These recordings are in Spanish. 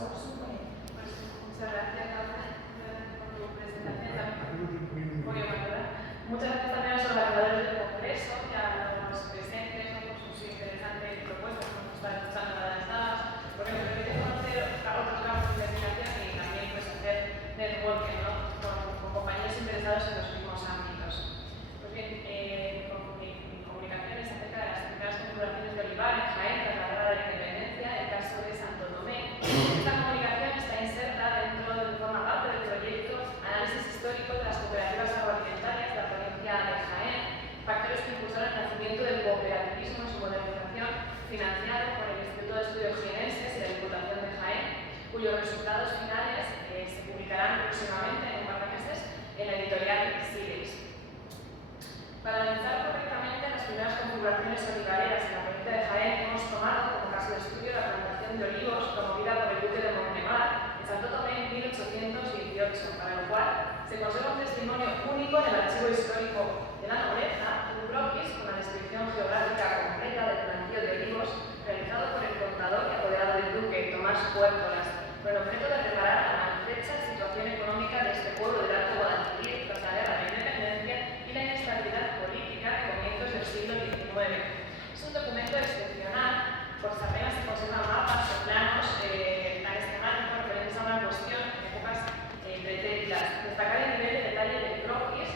Pues muchas gracias, Rafa, por tu presentación. Muy bien, ¿verdad? Muchas gracias también a los organizadores del Congreso y a los presentes, ¿no?, por sus interesantes propuestas, como estar escuchando las dadas, porque me permite conocer otros campos de investigación y también pues, hacer networking, ¿no?, con compañeros interesados en los mismos ámbitos. Pues bien, mi comunicación es acerca de las primeras configuraciones de olivar en Jaén tras la Guerra de la Independencia, el caso de Santo Tomé. Esta comunicación está inserta dentro de forma parte del proyecto Análisis histórico de las cooperativas agroalimentarias de la provincia de Jaén, factores que impulsaron el nacimiento del cooperativismo en su modernización, financiado por el Instituto de Estudios Jienenses y la Diputación de Jaén, cuyos resultados finales se publicarán próximamente en un par de meses en la editorial Silex. Para analizar correctamente las primeras configuraciones olivareras en la provincia de Jaén, hemos tomado como caso de estudio la plantación de olivos promovida por el duque de Montemar en Santo Tomé en 1818, para lo cual se conserva un testimonio único en el archivo histórico de la nobleza, un croquis con la descripción geográfica completa del plantío de olivos realizado por el contador y apoderado del duque, Tomás Puertolas, con el objeto de reparar la maltrecha situación económica de este pueblo del Alto Guadalquivir tras la Guerra de la Independencia y la inestabilidad política de comienzos del siglo XIX. Es un documento excepcional, pues apenas se conservan mapas o planos tan esquemáticos referentes a una cuestión en épocas pretéritas. Destacar el nivel de detalle del croquis,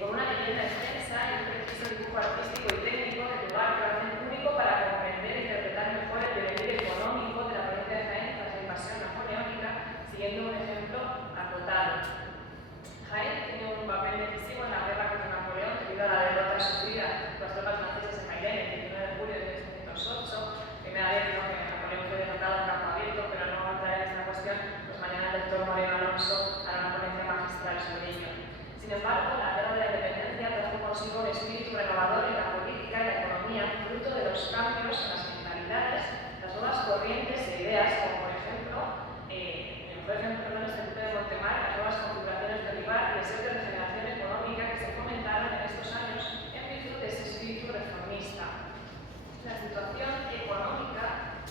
con una leyenda extensa y un preciso dibujo artístico y técnico del lugar que lo hacen único para comprender e interpretar mejor el devenir económico de la provincia de Jaén tras la invasión napoleónica, siguiendo un ejemplo acotado. Jaén tiene un papel decisivo en la guerra contra Napoleón debido a la derrota sufrida por las tropas francesas en Mailén el 19 de julio de 1708. Primera vez que Napoleón fue derrotado en campo abierto, pero no entraré en esta cuestión, pues mañana el doctor Moreno Alonso hará una ponencia magistral sobre ello. Sin embargo, la guerra de la independencia trajo consigo un espíritu renovador en la política y la economía, fruto de los cambios en las mentalidades, las nuevas corrientes e ideas, como por ejemplo, el Estatuto de Montemar, las nuevas configuraciones de olivar y deseos de regeneración económica que se fomentaron en estos años en virtud de ese espíritu reformista. La situación económica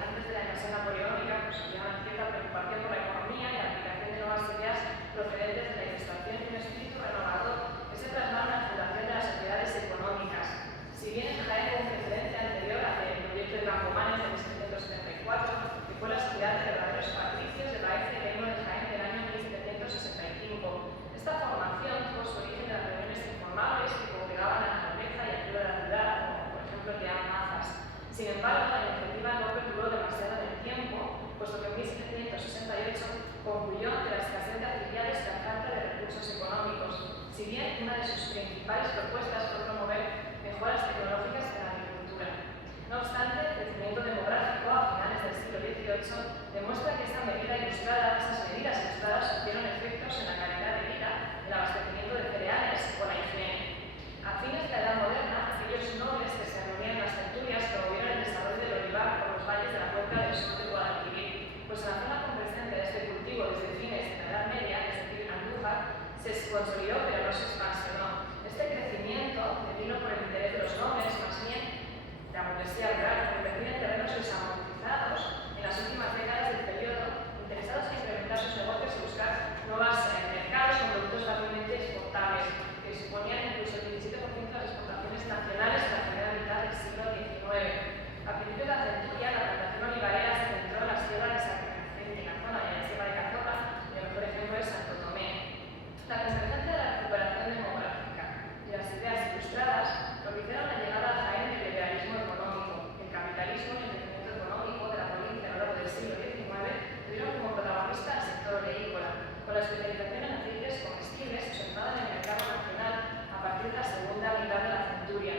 antes de la invasión napoleónica pues, había una cierta preocupación por la economía y la aplicación de nuevas ideas procedentes de la Ilustración y un espíritu renovador que se plasmaron en la fundación de las sociedades económicas. Si bien en Jaén hubo un precedente anterior al proyecto de Campomanes de 1774, que fue la Sociedad de Verdaderos Patricios de Baeza y Lengua de Jaén del año 1765. Esta formación tuvo su origen en las reuniones informales que congregaban a la nobleza y al pueblo de la ciudad, como por ejemplo el de Mazas. Sin embargo, la iniciativa no perduró demasiado en el tiempo, puesto que en 1768 concluyó ante la escasez de actividades y la falta de recursos económicos, si bien una de sus principales propuestas fue promover mejoras tecnológicas en la agricultura. No obstante, el crecimiento demográfico a finales del siglo XVIII demuestra que esas medidas ilustradas tuvieron efectos en la calidad de vida, el abastecimiento de cereales o la higiene. A fines de la Edad Moderna, aquellos nobles que se reunían en las centurias promovieron el desarrollo del olivar por los valles de la cuenca del sur del Guadalquivir, pues en la zona comprensión de este cultivo desde fines de la Edad Media, es decir, Andújar, se consolidó pero no se expansionó. Este crecimiento vino por el interés de los nobles, más bien la burguesía rural, convertida en terrenos desamortizados en las últimas décadas del periodo, interesados en incrementar sus negocios y buscar nuevos mercados con productos fácilmente exportables, que suponían incluso el 17% de las exportaciones nacionales en la primera mitad del siglo XIX. A principios de la centuria, la plantación olivarera se centró en la sierra de Cazorla y en la sierra de Cazorla, y el mejor ejemplo es Santo Tomé. La convergencia de la recuperación demográfica y las ideas ilustradas propiciaron la llegada a Jaén del liberalismo económico. El capitalismo y el crecimiento económico de la provincia a lo largo del siglo XIX tuvieron como protagonista al sector oleícola, con la especialización en aceites comestibles utilizada en el mercado nacional a partir de la segunda mitad de la centuria,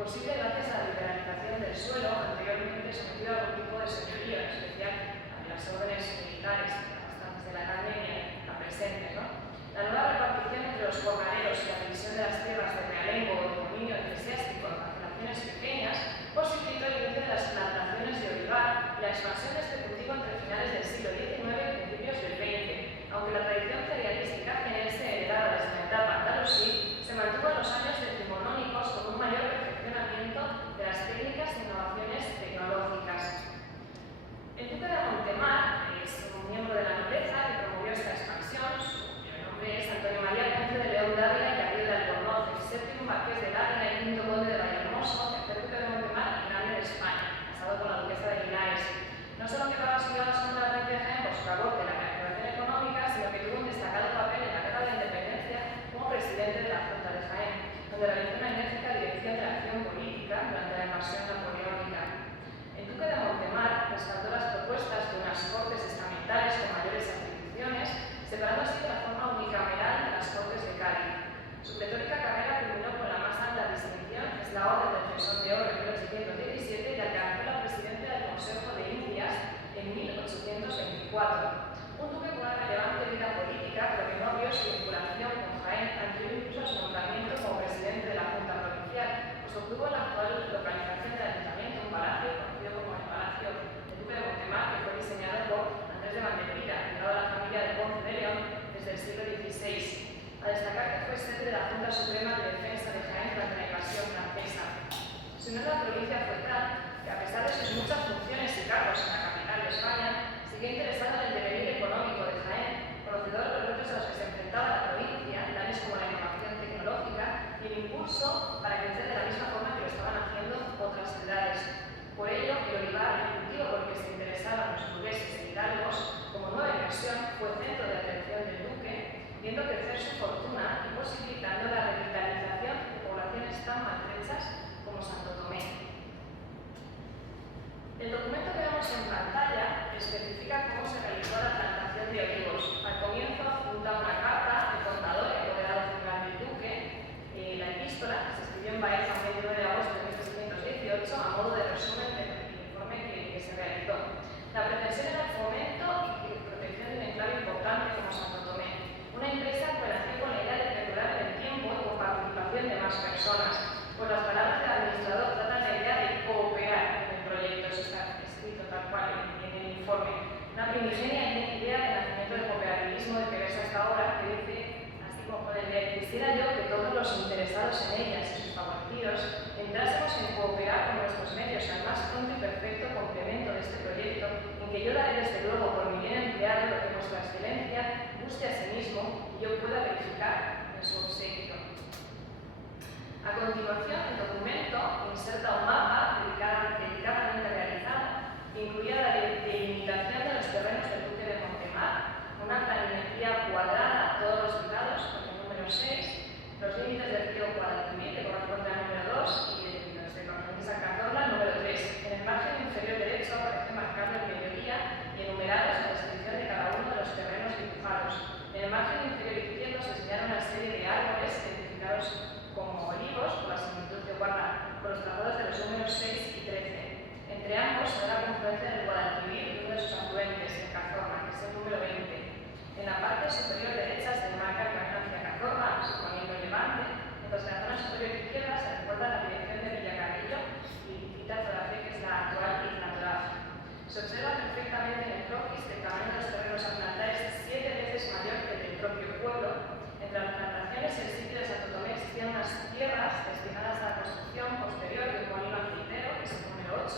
posible gracias a la liberalización del suelo anteriormente sometido a algún tipo de señorío, en especial a las órdenes militares, hasta desde la Edad Media a presente, ¿no? La nueva repartición entre los jornaleros y la división de las tierras de realengo o de dominio eclesiástico en parcelaciones pequeñas posibilitó el inicio de las plantaciones de olivar y la expansión de este cultivo entre finales del siglo XIX y principios del XX, aunque la tradición cerealística jienense heredada desde la etapa andalusí se mantuvo en los años decimonónicos con un mayor perfeccionamiento de las técnicas e innovaciones tecnológicas. El duque de Montemar presidente de la Junta Suprema de Defensa de Jaén durante la invasión francesa. Su unión a la provincia fue tal que, a pesar de sus muchas funciones y cargos en la capital de España, siguió interesado en el devenir económico de Jaén, conocedor de los retos a los que se enfrentaba la provincia, tales como la innovación tecnológica y el impulso para crecer de la misma forma que lo estaban haciendo otras ciudades. Por ello, el olivar, el cultivo por el que se interesaban los burgueses e hidalgos, como nueva inversión, fue centro de atención del duque, viendo crecer su fortuna y posibilitando la revitalización de poblaciones tan maltrechas como Santo Tomé. El documento que vemos en pantalla especifica cómo se realizó la plantación de olivos. Al comienzo adjunta una carta al contador y apoderado general del duque, la epístola, que se escribió en Baeza el 29 de agosto de 1718 a modo de resumen del informe que se realizó. La pretensión era el fomento y protección de un enclave importante como Santo Tomé, una empresa que nació con la idea de perdurar en el tiempo y con participación de más personas, pues las palabras del administrador tratan la idea de cooperar en el proyecto. Eso está escrito tal cual en el informe. Una primigenia idea de nacimiento del cooperativismo de que ves hasta ahora, que dice, así como pueden leer: quisiera yo que todos los interesados en ellas y sus favorecidos entrásemos en cooperar con nuestros medios al más pronto y perfecto complemento de este proyecto, en que yo daré desde luego por mi bien empleado lo que vuestra excelencia guste a sí mismo y yo pueda verificar en su obsequio. A continuación, el documento inserta un mapa dedicadamente realizado, que incluía la delimitación de los terrenos del duque de Montemar, una planimetría cuadrada a todos los lados con el número 6, los límites del río Guadalquivir, que corresponde al número 2, y los de Cornelisa Cazorla, al número 3. En el margen inferior derecho aparece marcado el mediodía y enumerados la descripción de cada uno de los terrenos dibujados. En el margen inferior izquierdo se señala una serie de árboles identificados como olivos, por la similitud que guarda con los trazados de los números 6 y 13. Entre ambos se da la confluencia del Guadalquivir y uno de sus afluentes, el Cazorla, que es el número 20. En la parte superior derecha se marca el camino hacia Cazorla, suponiendo el levante, mientras que en la zona superior izquierda se recuerda la dirección de Villacarrillo y Cita Torafe, que es la actual Isla Torafe. Se observa perfectamente en el croquis que el tamaño de los terrenos a plantar es 7 veces mayor que el del propio pueblo. Entre las plantaciones y el sitio de Santo Tomé existían unas tierras destinadas a la construcción posterior de un molino aceitero, que es el número 8,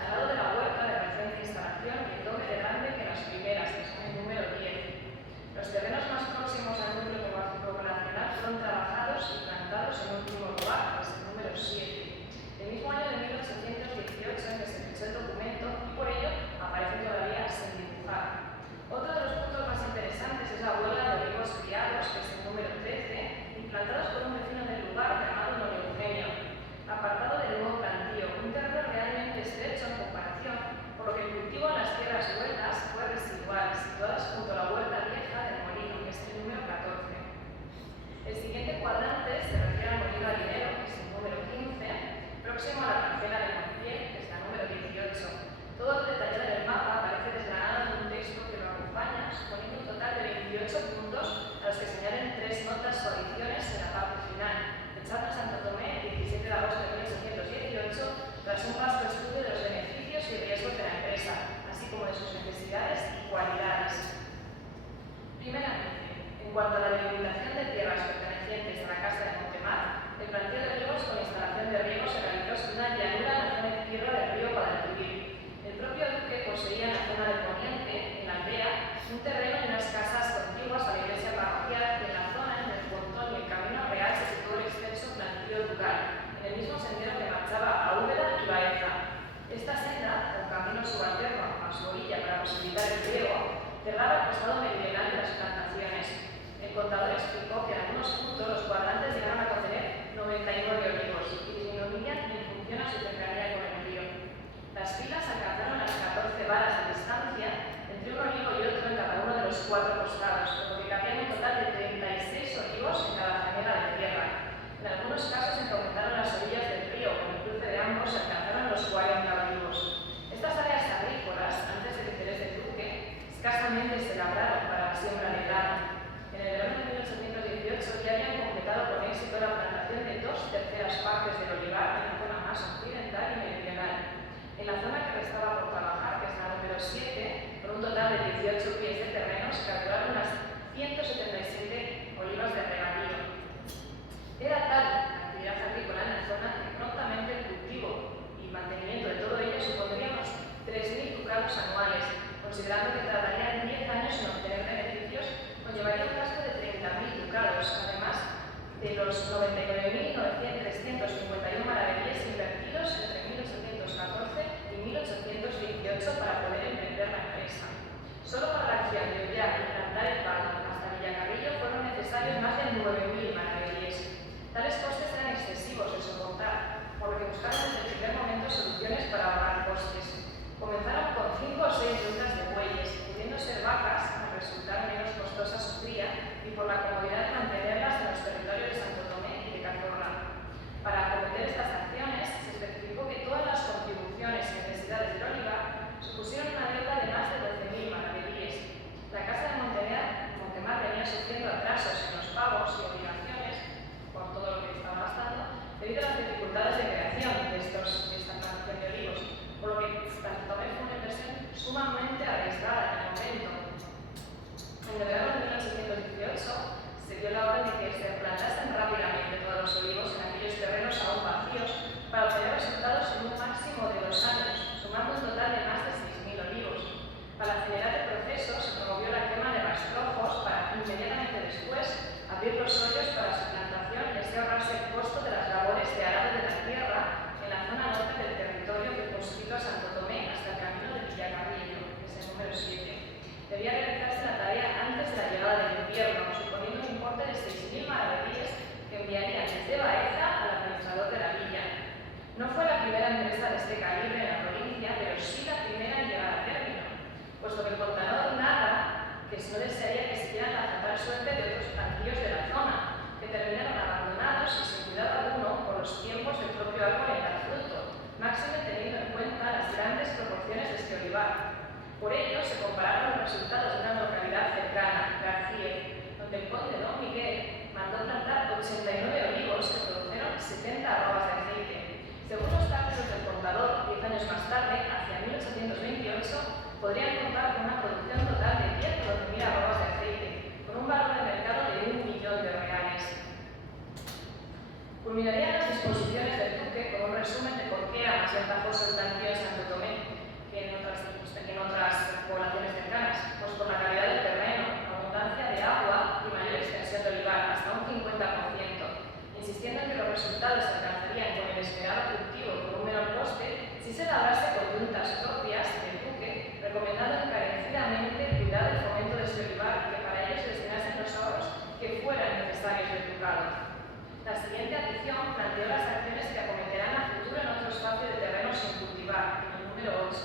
al lado de la huerta de reciente instalación y el doble de grande que las primeras, que son el número 10. Los terrenos más próximos al núcleo poblacional fueron trabajados y plantados en último lugar, que es el número 7. El mismo año de 1818 en que se fechó el documento y por ello aparece todavía sin dibujar. Otro de los puntos más interesantes es la huelga de olivos criados, que es el número 13, implantados por un vecino del lugar llamado Don Eugenio, apartado del nuevo plantío, un terreno realmente estrecho en comparación, por lo que el cultivo en las tierras huertas fue residual, situadas junto a la huerta vieja del molino, que es el número 14. El siguiente cuadrante se refiere al molino harinero, que es el número 15, próximo a la parcela de Montiel, que es la número 18. Todo lo detallado en el mapa aparece desgranado en un texto que lo acompaña, suponiendo un total de 28 puntos a los que se añaden 3 notas o adiciones en la parte final. Fechado en Santo Tomé, 17 de agosto de 1818, tras un vasto estudio de los beneficios y riesgos de la empresa, así como de sus necesidades y cualidades. Primeramente, en cuanto a la delimitación de tierras pertenecientes a la Casa de Montemar, el planteo de olivos con instalación de riego se realizó sobre una llanura en la zona izquierda del río Guadalquivir. El propio duque poseía en la zona de Poniente, en la aldea, un terreno y unas casas contiguas a la iglesia parroquial, y en la zona, en el pontón y el camino real, se situó el extenso plantío ducal, en el mismo sendero que marchaba a Úbeda y Baeza. Esta senda, con camino subalterno a su orilla para posibilitar el riego, cerraba el costado meridional de las plantaciones. El contador explicó que en algunos puntos los cuadrantes llegaron a contener 99 olivos y disminuían en función a su cercanía con el río. Las filas alcanzaron las 14 varas de distancia entre un olivo y otro en cada uno de los 4 costados, por lo que cabían un total de 36 olivos en cada zanela de tierra. En algunos casos, en que aumentaron las orillas del río, con el cruce de ambos se alcanzaron los 40 olivos. Estas áreas agrícolas, antes del interés del duque, escasamente se labraron para la siembra de grano. En el verano de 1818 ya habían completado con éxito la plantación de 2/3 partes del olivar en la zona más occidental y meridional. En la zona que restaba por trabajar, que es la número 7, por un total de 18 pies de terreno, se calcularon unas 177 olivas de regadío. euros anuales, considerando que tardarían 10 años en obtener beneficios, conllevaría un gasto de 30.000 ducados, además de los 99.351 maravedíes invertidos entre 1814 y 1818 para poder emprender la empresa. Solo para la acción de Ollar y plantar el palo hasta Villacarrillo fueron necesarios más de 9.000 maravedíes. Tales costes eran excesivos de soportar, por lo que buscaron desde el primer momento soluciones para ahorrar costes. Comenzaron con 5 o 6 rutas de bueyes, pudiendo ser vacas al resultar menos costosa su cría y por la comodidad de mantenerlas en los territorios de Santo Tomé y de Cazorla. Para acometer estas acciones, se especificó que todas las contribuciones y necesidades del olivar supusieron una deuda de más de 12.000 maravedíes. La Casa de Montemar venía sufriendo atrasos en los pagos y obligaciones por todo lo que estaba gastando, debido a las dificultades de creación de esta plantación de olivos, por lo que Santo Tomé fue una inversión sumamente arriesgada en el momento. En el verano de 1818 se dio la orden de que se plantasen rápidamente todos los olivos en aquellos terrenos aún vacíos para obtener resultados en un máximo de 2 años, sumando un total de más de 6.000 olivos. Para acelerar el proceso se promovió la quema de rastrojos para inmediatamente después abrir los hoyos para su plantación y así ahorrarse el costo de las labores de arado de la tierra en la zona norte del territorio que constituye a Santo Tomé hasta el camino de Villacarrillo, que es el número 7. Debía realizarse la tarea antes de la llegada del invierno, suponiendo un importe de 6.000 maravedíes que enviarían desde Baeza al administrador de la villa. No fue la primera empresa de este calibre en la provincia, pero sí la primera en llegar a término, puesto que el contador narra que no desearía que siguieran la fatal suerte de otros plantíos de la zona, que terminaron abandonados y sin cuidado alguno por los tiempos del propio árbol en dar fruto, máxime teniendo en cuenta las grandes proporciones de este olivar. Por ello, se compararon los resultados de una localidad cercana, García, donde el conde Don Miguel mandó plantar 89 olivos que produjeron 70 arrobas de aceite. Según los cálculos del contador, 10 años más tarde, hacia 1828, podrían contar con una producción total de 10 o 12.000 arrobas de aceite, con un valor de mercado de 1 millón de reales. Culminarían las disposiciones del duque con un resumen de por qué era más ventajoso el plantío en Santo Tomé que en otras poblaciones cercanas, pues por la calidad del terreno, abundancia de agua y mayor extensión de olivar, hasta un 50%, insistiendo en que los resultados se alcanzarían con el esperado cultivo por un menor coste si se labrase con yuntas propias del duque, recomendando encarecidamente el cuidado y fomento de este olivar y que para ello se destinasen los ahorros que fueran necesarios del ducado. La siguiente adición planteó las acciones que acometerán a futuro en otro espacio de terreno sin cultivar, en el número 8,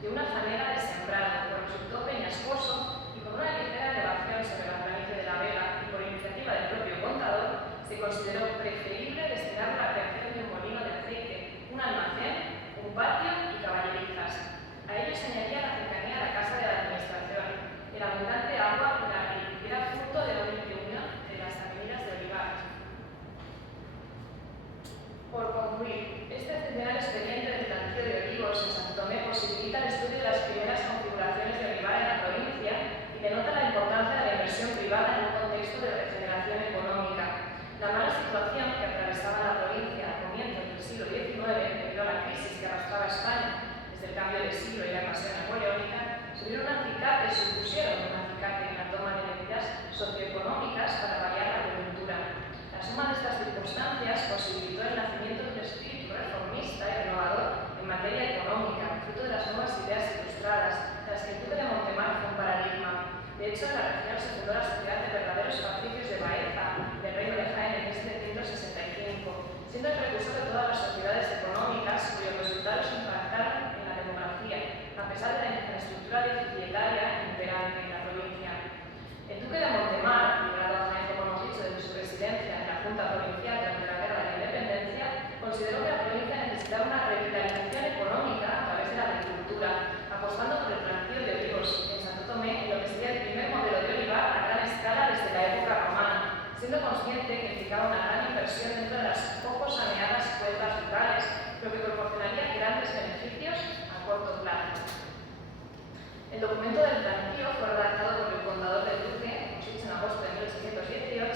de una fanega de sembrado, que resultó peñascoso y con una ligera elevación sobre la planicie de la Vega y por iniciativa del propio contador, se consideró preferible destinar la creación de un molino de aceite, un almacén, un patio y caballerizas. A ello se añadía la cercanía a la casa de la administración, el abundante agua y la que era fruto de la limpia unión de las avenidas de olivar. Por concluir, este centenario expediente del plantío de olivos en Santo Tomé posibilita el estudio de las primeras configuraciones de olivar en la provincia y denota la importancia de la inversión privada en un contexto de regeneración económica. La mala situación que atravesaba la provincia a comienzos del siglo XIX, debido a la crisis que arrastraba España desde el cambio de siglo y la invasión napoleónica, supusieron un acicate en la toma de medidas socioeconómicas para paliar la coyuntura. La suma de estas circunstancias posibilitó el nacimiento de un espíritu reformista y renovador en materia económica, fruto de las nuevas ideas ilustradas, de las que el duque de Montemar fue un paradigma. De hecho, en la región se fundó la Sociedad de Verdaderos Patricios de Baeza, del Reino de Jaén, en 1765, siendo el precursor de todas las sociedades económicas cuyos resultados impactaron en la demografía, a pesar de la infraestructura deficitaria imperante en la provincia. El duque de Montemar, ligado a Jaén, como hemos dicho, desde su residencia en la Junta Provincial durante la Guerra de la Independencia, consideró que la provincia necesitaba una revitalización económica a través de la agricultura, apostando por el plantío de olivos en Santo Tomé, en lo que sería el primer modelo de olivar a gran escala desde la época romana, siendo consciente que implicaba una gran inversión dentro de las poco saneadas cuentas locales, lo que proporcionaría grandes beneficios a corto plazo. El documento del plantío fue redactado por el contador del duque, hemos dicho, en agosto de 1818,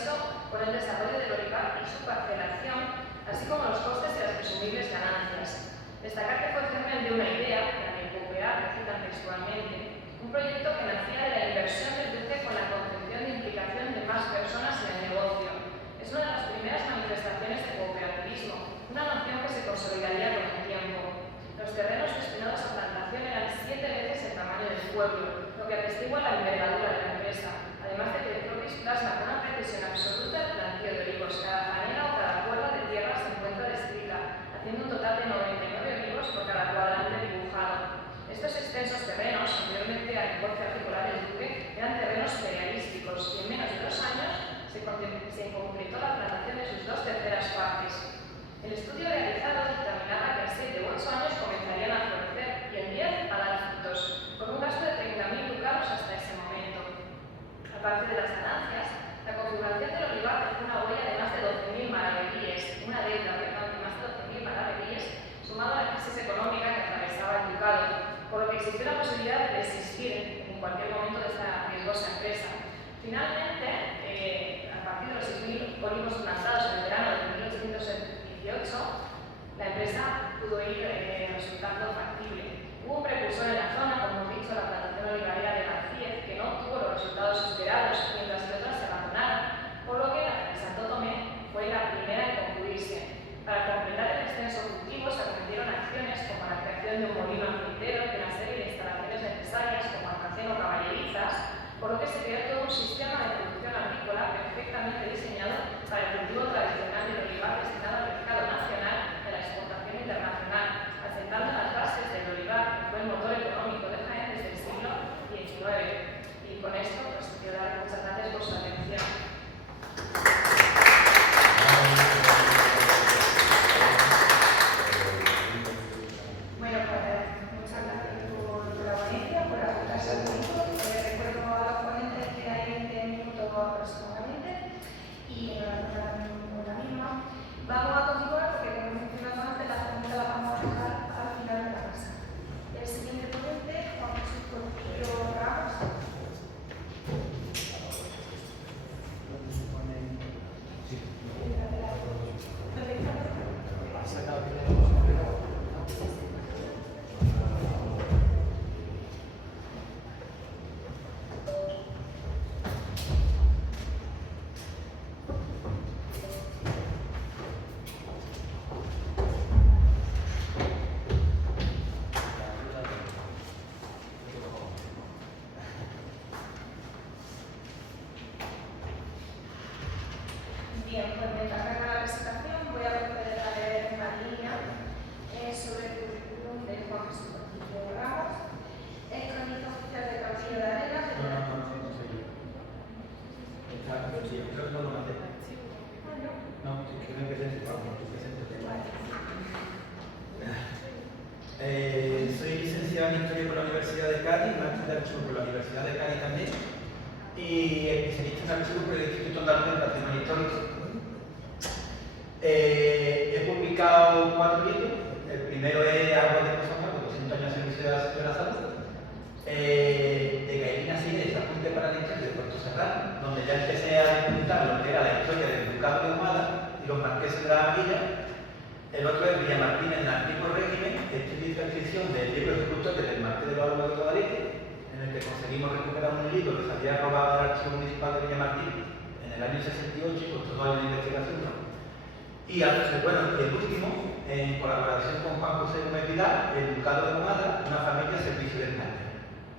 con el desarrollo del olivar y su parcelación, así como los costes y las presumibles ganancias. Destacar que fue germen de una idea, la de propiedad, que citan textualmente, un proyecto que nacía de la inversión del duque con la concepción de implicación de más personas en el negocio. Es una de las primeras manifestaciones de cooperativismo, una noción que se consolidaría con el tiempo. Los terrenos destinados a plantación eran 7 veces el tamaño del pueblo, lo que atestigua la envergadura de la empresa, además de que el propis plasma con una precisión absoluta el planteo de olivos. Cada panera o cada cuerda de tierra se encuentra descrita, haciendo un total de 99 olivos por cada cuadrante dibujado. Estos extensos terrenos, anteriormente al negocio agrícola del duque, eran terrenos cerealísticos y en menos de 2 años se completó la plantación de sus 2/3 partes. El estudio realizado dictaminaba que en 7 u 8 años comenzarían a florecer y en 10 a dar frutos, con un gasto de 30.000 ducados hasta ese momento. Aparte de las ganancias, la configuración del olivar dejó una huella de más de 12.000 maravedíes, una deuda, perdón, de más de 12.000 maravedíes, sumado a la crisis económica que atravesaba el ducado, por lo que existió la posibilidad de desistir en cualquier momento de esta riesgosa empresa. Finalmente, a partir de los 6.000 olivos plantados en el verano de 1818, la empresa pudo ir resultando factible. Hubo un precursor en la zona, como hemos dicho, la plantación olivarera de García, que no obtuvo los resultados esperados, mientras que otras se abandonaron, por lo que la de Santo Tomé fue la primera en concluirse. Para completar el extenso cultivo se acometieron acciones como la creación de un molino aceitero y una serie de instalaciones necesarias como almacén o caballerizas, por lo que se creó todo un sistema de producción agrícola perfectamente diseñado para el cultivo tradicional del olivar destinado al mercado nacional y a la exportación internacional, asentando las bases del olivar, que fue el motor económico de Jaén desde el siglo XIX. Y con esto, pues quiero dar muchas gracias por su atención. Bueno, pues muchas gracias por la ponencia, por apuntarse al tiempo. Recuerdo a los ponentes que hay 20 minutos aproximadamente y no la misma. Vamos a continuar porque, como he mencionado antes, las preguntas las vamos a dejar al final de la clase. El siguiente ponente, Juan Jesús Portillo Ramos. Bien, pues mientras haga la presentación voy a proceder a leer una línea sobre el currículum de Juan Jesús Portillo Ramos. Es cronista oficial de Castillo de Arenas. Soy licenciado en Historia por la Universidad de Cádiz, máster de Archivo por la Universidad de Cádiz también, y especialista en Archivo por el Instituto Andaluz de Patrimonio Histórico. He publicado 4 libros. El primero es Aguas de Cosamar, 200 años de servicio de la salud, de Gaelina Siles, Apunte para la Historia de Puerto Serrano, donde ya empecé a disfrutar lo que era la historia del Ducado de Ahumada y los marqueses de la Amarilla. El otro es Villamartín en el antiguo régimen, estudio y transcripción del libro ejecutor del Marqués de Valor de Guadalete, en el que conseguimos recuperar un libro que se había robado del Archivo Municipal de Villamartín en el año 68 y con todo año de investigación. Y bueno, el último, en colaboración con Juan José Gómez Vidal, el Ducado de Ahumada, una familia al servicio de España,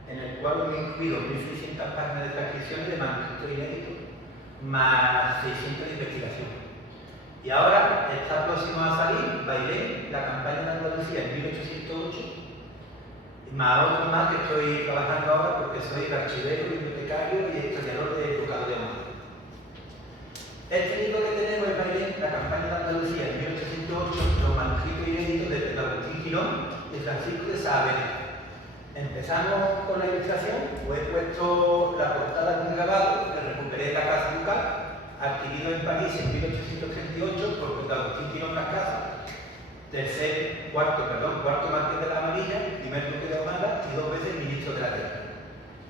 en el cual he incluido 1.600 páginas de transcripciones de manuscritos inéditos, más 600 de investigación. Y ahora está próximo a salir Bailén, la campaña de Andalucía en 1808, más otro más que estoy trabajando ahora porque soy archivero, bibliotecario y historiador del Ducado de Ahumada. Este libro que tenemos es Bailén, la campaña de Andalucía en 1808, los manuscritos inéditos de Pedro Agustín Girón y Francisco de Saavedra. Empezamos con la ilustración, pues he puesto la portada de un grabado que recuperé de la Casa Ducal, adquirido en París en 1838 por Pedro Agustín Girón Cascasa, cuarto marqués de la Amarilla, primer duque de Ahumada y 2 veces ministro de la Guerra.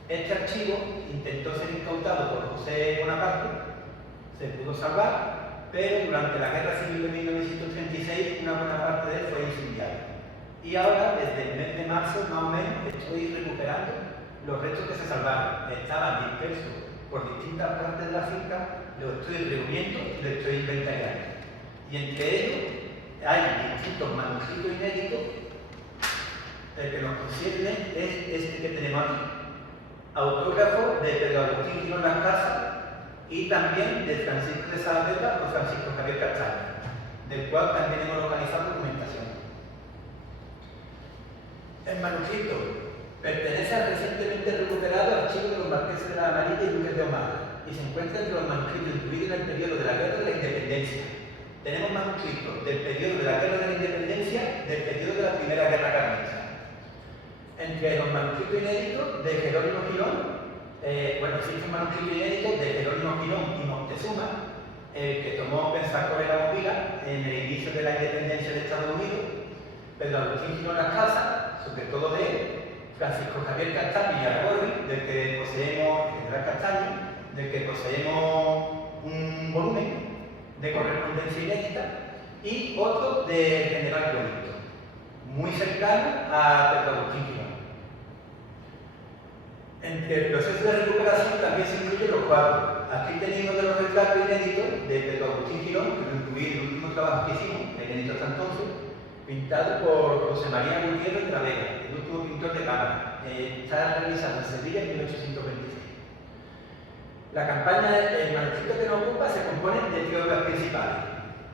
Este archivo intentó ser incautado por José Bonaparte, se pudo salvar, pero durante la Guerra Civil de 1936 una buena parte de él fue incendiada. Y ahora, desde el mes de marzo, más o menos, estoy recuperando los restos que se salvaron. Estaban dispersos por distintas partes de la finca, los estoy reuniendo y los estoy inventariando. Y entre ellos hay distintos manuscritos inéditos. El que nos concierne es este que tenemos aquí, autógrafo de Pedro Agustín Girón Las Casas y también de Francisco de Saavedra o Francisco Javier Castaño, del cual también hemos localizado documentación. El manuscrito pertenece al recientemente recuperado archivo de los marqueses de la Amarilla y Duques de Omar y se encuentra entre los manuscritos incluidos en el periodo de la Guerra de la Independencia. Tenemos manuscritos del periodo de la Guerra de la Independencia, del periodo de la Primera Guerra Carlista. Entre los manuscritos inéditos de Jerónimo Girón, existe un manuscrito inédito de Jerónimo Girón y Moctezuma, que tomó Pensacola y la Movida en el inicio de la independencia de Estados Unidos. Pedro Agustín Girón Las Casas, sobre todo de él, Francisco Javier Castaño y Argorri, del que poseemos, el general Castaño, del que poseemos un volumen de correspondencia inédita, y otro del general Clodito, muy cercano a Pedro Agustín Girón. Entre el proceso de recuperación también se incluyen los cuadros. Aquí tenéis uno de los retratos inéditos de Pedro Agustín Girón, que lo incluí en el último trabajo que hicimos, inédito hasta entonces, pintado por José María Gutiérrez de la Vega, el último pintor de cámara. Está realizado en Sevilla en 1826. La campaña, el manuscrito que nos ocupa se compone de 3 obras principales.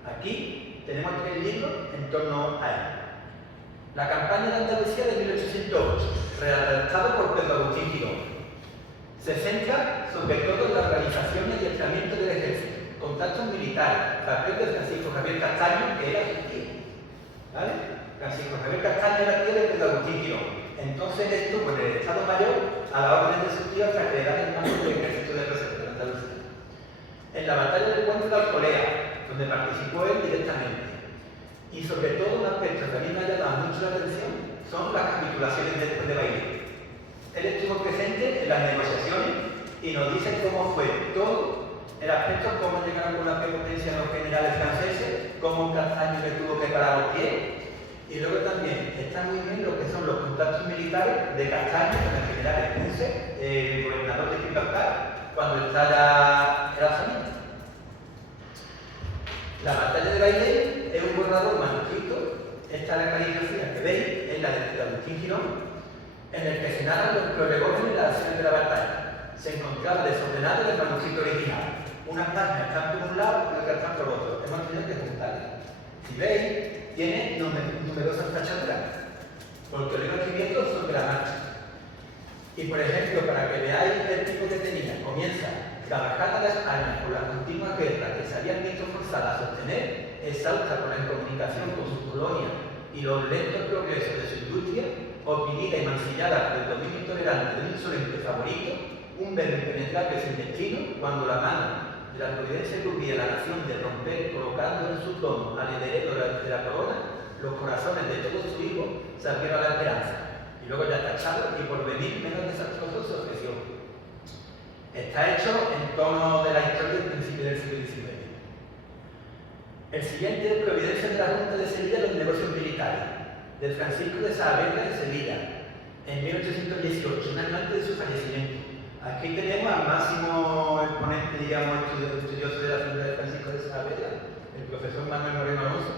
Aquí tenemos 3 libros en torno a él. La campaña de Andalucía de 1808, redactado por Pedro Agustín Girón. Se centra sobre todo en la organización y adiestramiento del ejército, contactos militares, papel de Francisco Javier Castaño, que era su tío. ¿Vale? Francisco Javier Castaño era tío de Pedro Agustín Girón. Entonces esto, por el Estado Mayor, a la orden de su tío, hasta que era el mando del ejército de reserva de Andalucía. En la batalla del Puente de Alcolea, donde participó él directamente. Y sobre todo un aspecto que a mí me ha llamado mucho la atención son las capitulaciones después de Bailén. Él estuvo presente en las negociaciones y nos dice cómo fue todo el aspecto, cómo llegaron con la prepotencia los generales franceses, cómo Castaño le tuvo que parar los pies. Y luego también está muy bien lo que son los contactos militares de Castaño con el general Spencer, el gobernador de Gibraltar, cuando estalla el alzamiento. La batalla de Bailén es un borrador manuscrito. Esta es la caligrafía que veis, es la de Pedro Agustín Girón, en el que se narran los prolegones y las acciones de la batalla. Se encontraba desordenado en el manuscrito original. Unas páginas están por un lado y otras están por otro. Hemos tenido que juntarlas. Si veis, tiene numerosas tachaduras, porque lo iba escribiendo sobre la marcha. Y por ejemplo, para que veáis el tipo que tenía, comienza: trabajada la España por las continuas guerras que se habían visto forzadas a sostener, exhausta por la incomunicación con sus colonias y los lentos progresos de su industria, oprimida y mancillada por el dominio intolerante de un insolente favorito, un verbo impenetrable sin destino, cuando la mano de la providencia cubría la nación de romper, colocando en su trono al heredero de la corona, los corazones de todos sus hijos se abrieron a la esperanza. Y luego ya tachado, y por venir menos desastroso se ofreció. Está hecho en tono de la historia del principio del siglo XIX. El siguiente es Providencia de la Junta de Sevilla de los Negocios Militares, de Francisco de Saavedra de Sevilla, en 1818, un año antes de su fallecimiento. Aquí tenemos al máximo exponente, digamos, estudioso de la figura de Francisco de Saavedra, el profesor Manuel Moreno Alonso,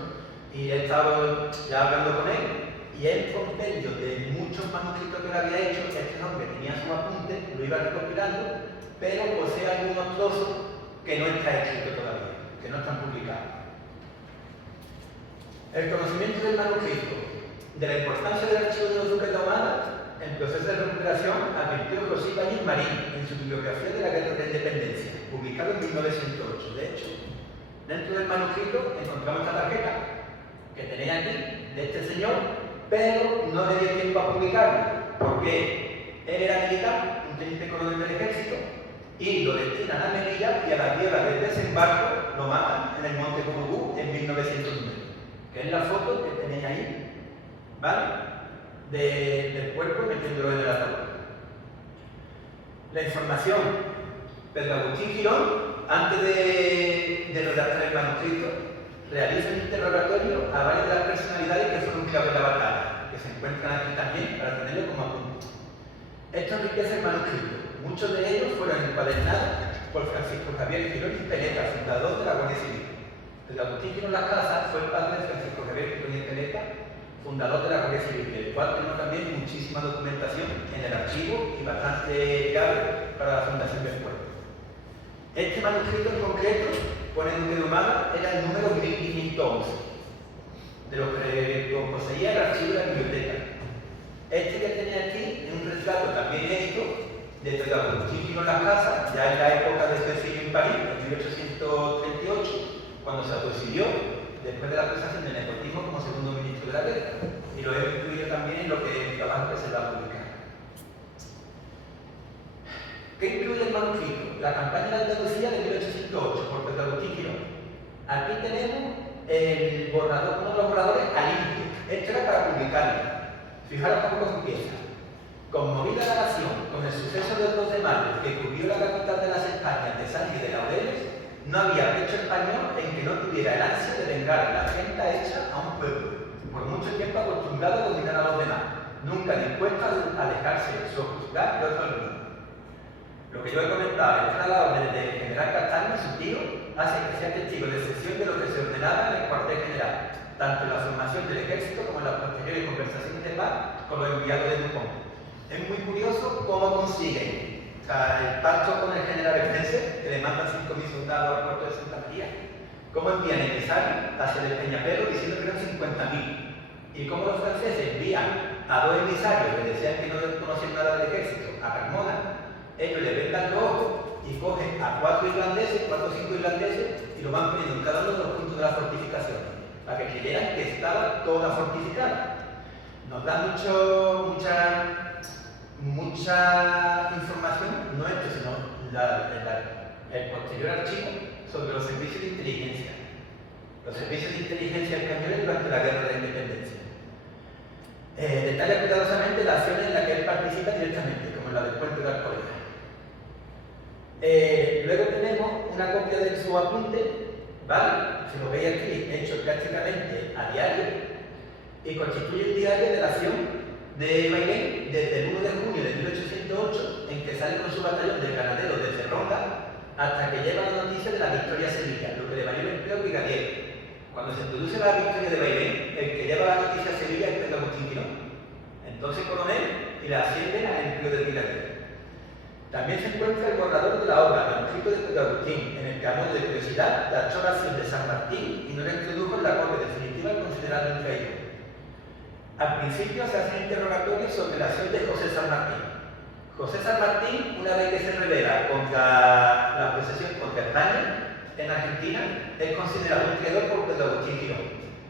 y he estado ya hablando con él, y él, por medio de muchos manuscritos que él había hecho, este hombre tenía su apunte, lo iba recopilando, pero posee algunos trozos que no está escrito todavía, que no están publicados. El conocimiento del manuscrito, de la importancia del archivo de los duques de Ahumada, en proceso de recuperación, advirtió José Ibáñez Marín en su bibliografía de la Guerra de la Independencia, publicado en 1908. De hecho, dentro del manuscrito encontramos esta tarjeta que tenéis aquí, de este señor, pero no le dio tiempo a publicarla, porque él era militar, un teniente coronel del ejército, y lo destinan a Melilla y a la tierra del desembarco lo matan en el Monte Curubú en 1909, que es la foto que tenéis ahí, ¿vale? Del cuerpo metiéndolo en el ataúd. La información. Pedro Agustín Girón, antes de redactar el manuscrito, realiza un interrogatorio a varias de las personalidades que fueron clave en la batalla. que se encuentran aquí también para tenerlo como apunte. Esto enriquece el manuscrito. Muchos de ellos fueron encuadernados por Francisco Javier Girón y Peleta, fundador de la Guardia Civil. Pedro Agustín Girón Las Casas fue el padre de Francisco Javier Girón y Peleta, fundador de la Guardia Civil, del cual tenemos también muchísima documentación en el archivo y bastante clave para la fundación del pueblo. Este manuscrito en concreto, pone Duque de Humada, era el número 1511, de los que poseía el archivo de la biblioteca. Este que tenía aquí es un retrato también hecho de Pedro Agustín Girón Las Casas, ya en la época de su exilio en París, en 1838, cuando se autoexilió después de la acusación de nepotismo como segundo ministro de la guerra. Y lo he incluido también en lo que el trabajo que se va a publicar. ¿Qué incluye el manuscrito? La campaña de Andalucía de 1808 por Pedro Agustín Girón. Aquí tenemos el borrador, uno de los borradores a limpio. Esto era para publicarlo. Fijaros cómo empieza. Conmovida la nación con el suceso del 2 de mayo que cubrió la capital de las Españas de San Miguel de Laureles, no había pecho español en que no tuviera el ansia de vengar la afrenta hecha a un pueblo, por mucho tiempo acostumbrado a dominar a los demás, nunca dispuesto a dejarse sojuzgar de otro mundo. Lo que yo he comentado, el la orden del general Castaño, su tío, hace que sea testigo de excepción de lo que se ordenaba en el cuartel general, tanto en la formación del ejército como en las posteriores conversaciones de paz con los enviados de Dupont. Es muy curioso cómo consiguen, o sea, el pacto con el general Spencer, que le mandan 5.000 soldados al puerto de Santa María, cómo envían emisarios hacia el Peñaperro diciendo que eran 50.000, y cómo los franceses envían a 2 emisarios que decían que no conocían nada del ejército a Carmona. Ellos le vendan los ojos y cogen a 4 irlandeses, 4 o 5 irlandeses, y lo van poniendo en cada uno de los puntos de la fortificación, para que creyeran que estaba toda fortificada. Nos da mucha información, no esto, sino el posterior archivo sobre los servicios de inteligencia. Los servicios de inteligencia españoles durante la Guerra de la Independencia. Detalla cuidadosamente las acciones en las que él participa directamente, como en la del puente de Alcolea. Luego tenemos una copia de su apunte, ¿vale? Si lo veis aquí, hecho prácticamente a diario, y constituye un diario de la acción de Bailén desde el 1 de junio de 1808, en que sale con su batallón de granaderos desde Ronda hasta que lleva la noticia de la victoria a Sevilla, lo que le valió el empleo brigadier. Cuando se introduce la victoria de Bailén, el que lleva la noticia a Sevilla es Pedro Agustín Girón. Entonces coronel y la ascienden al empleo de brigadier. También se encuentra el borrador de la obra, el manuscrito de Pedro Agustín, en el que a modo de curiosidad tachó la acción de San Martín y no la introdujo en la copia definitiva al considerarlo un traidor. Al principio se hacen interrogatorios sobre la acción de José San Martín. José San Martín, una vez que se revela contra la posesión contra España en Argentina, es considerado un traidor por Pedro Agustín Girón.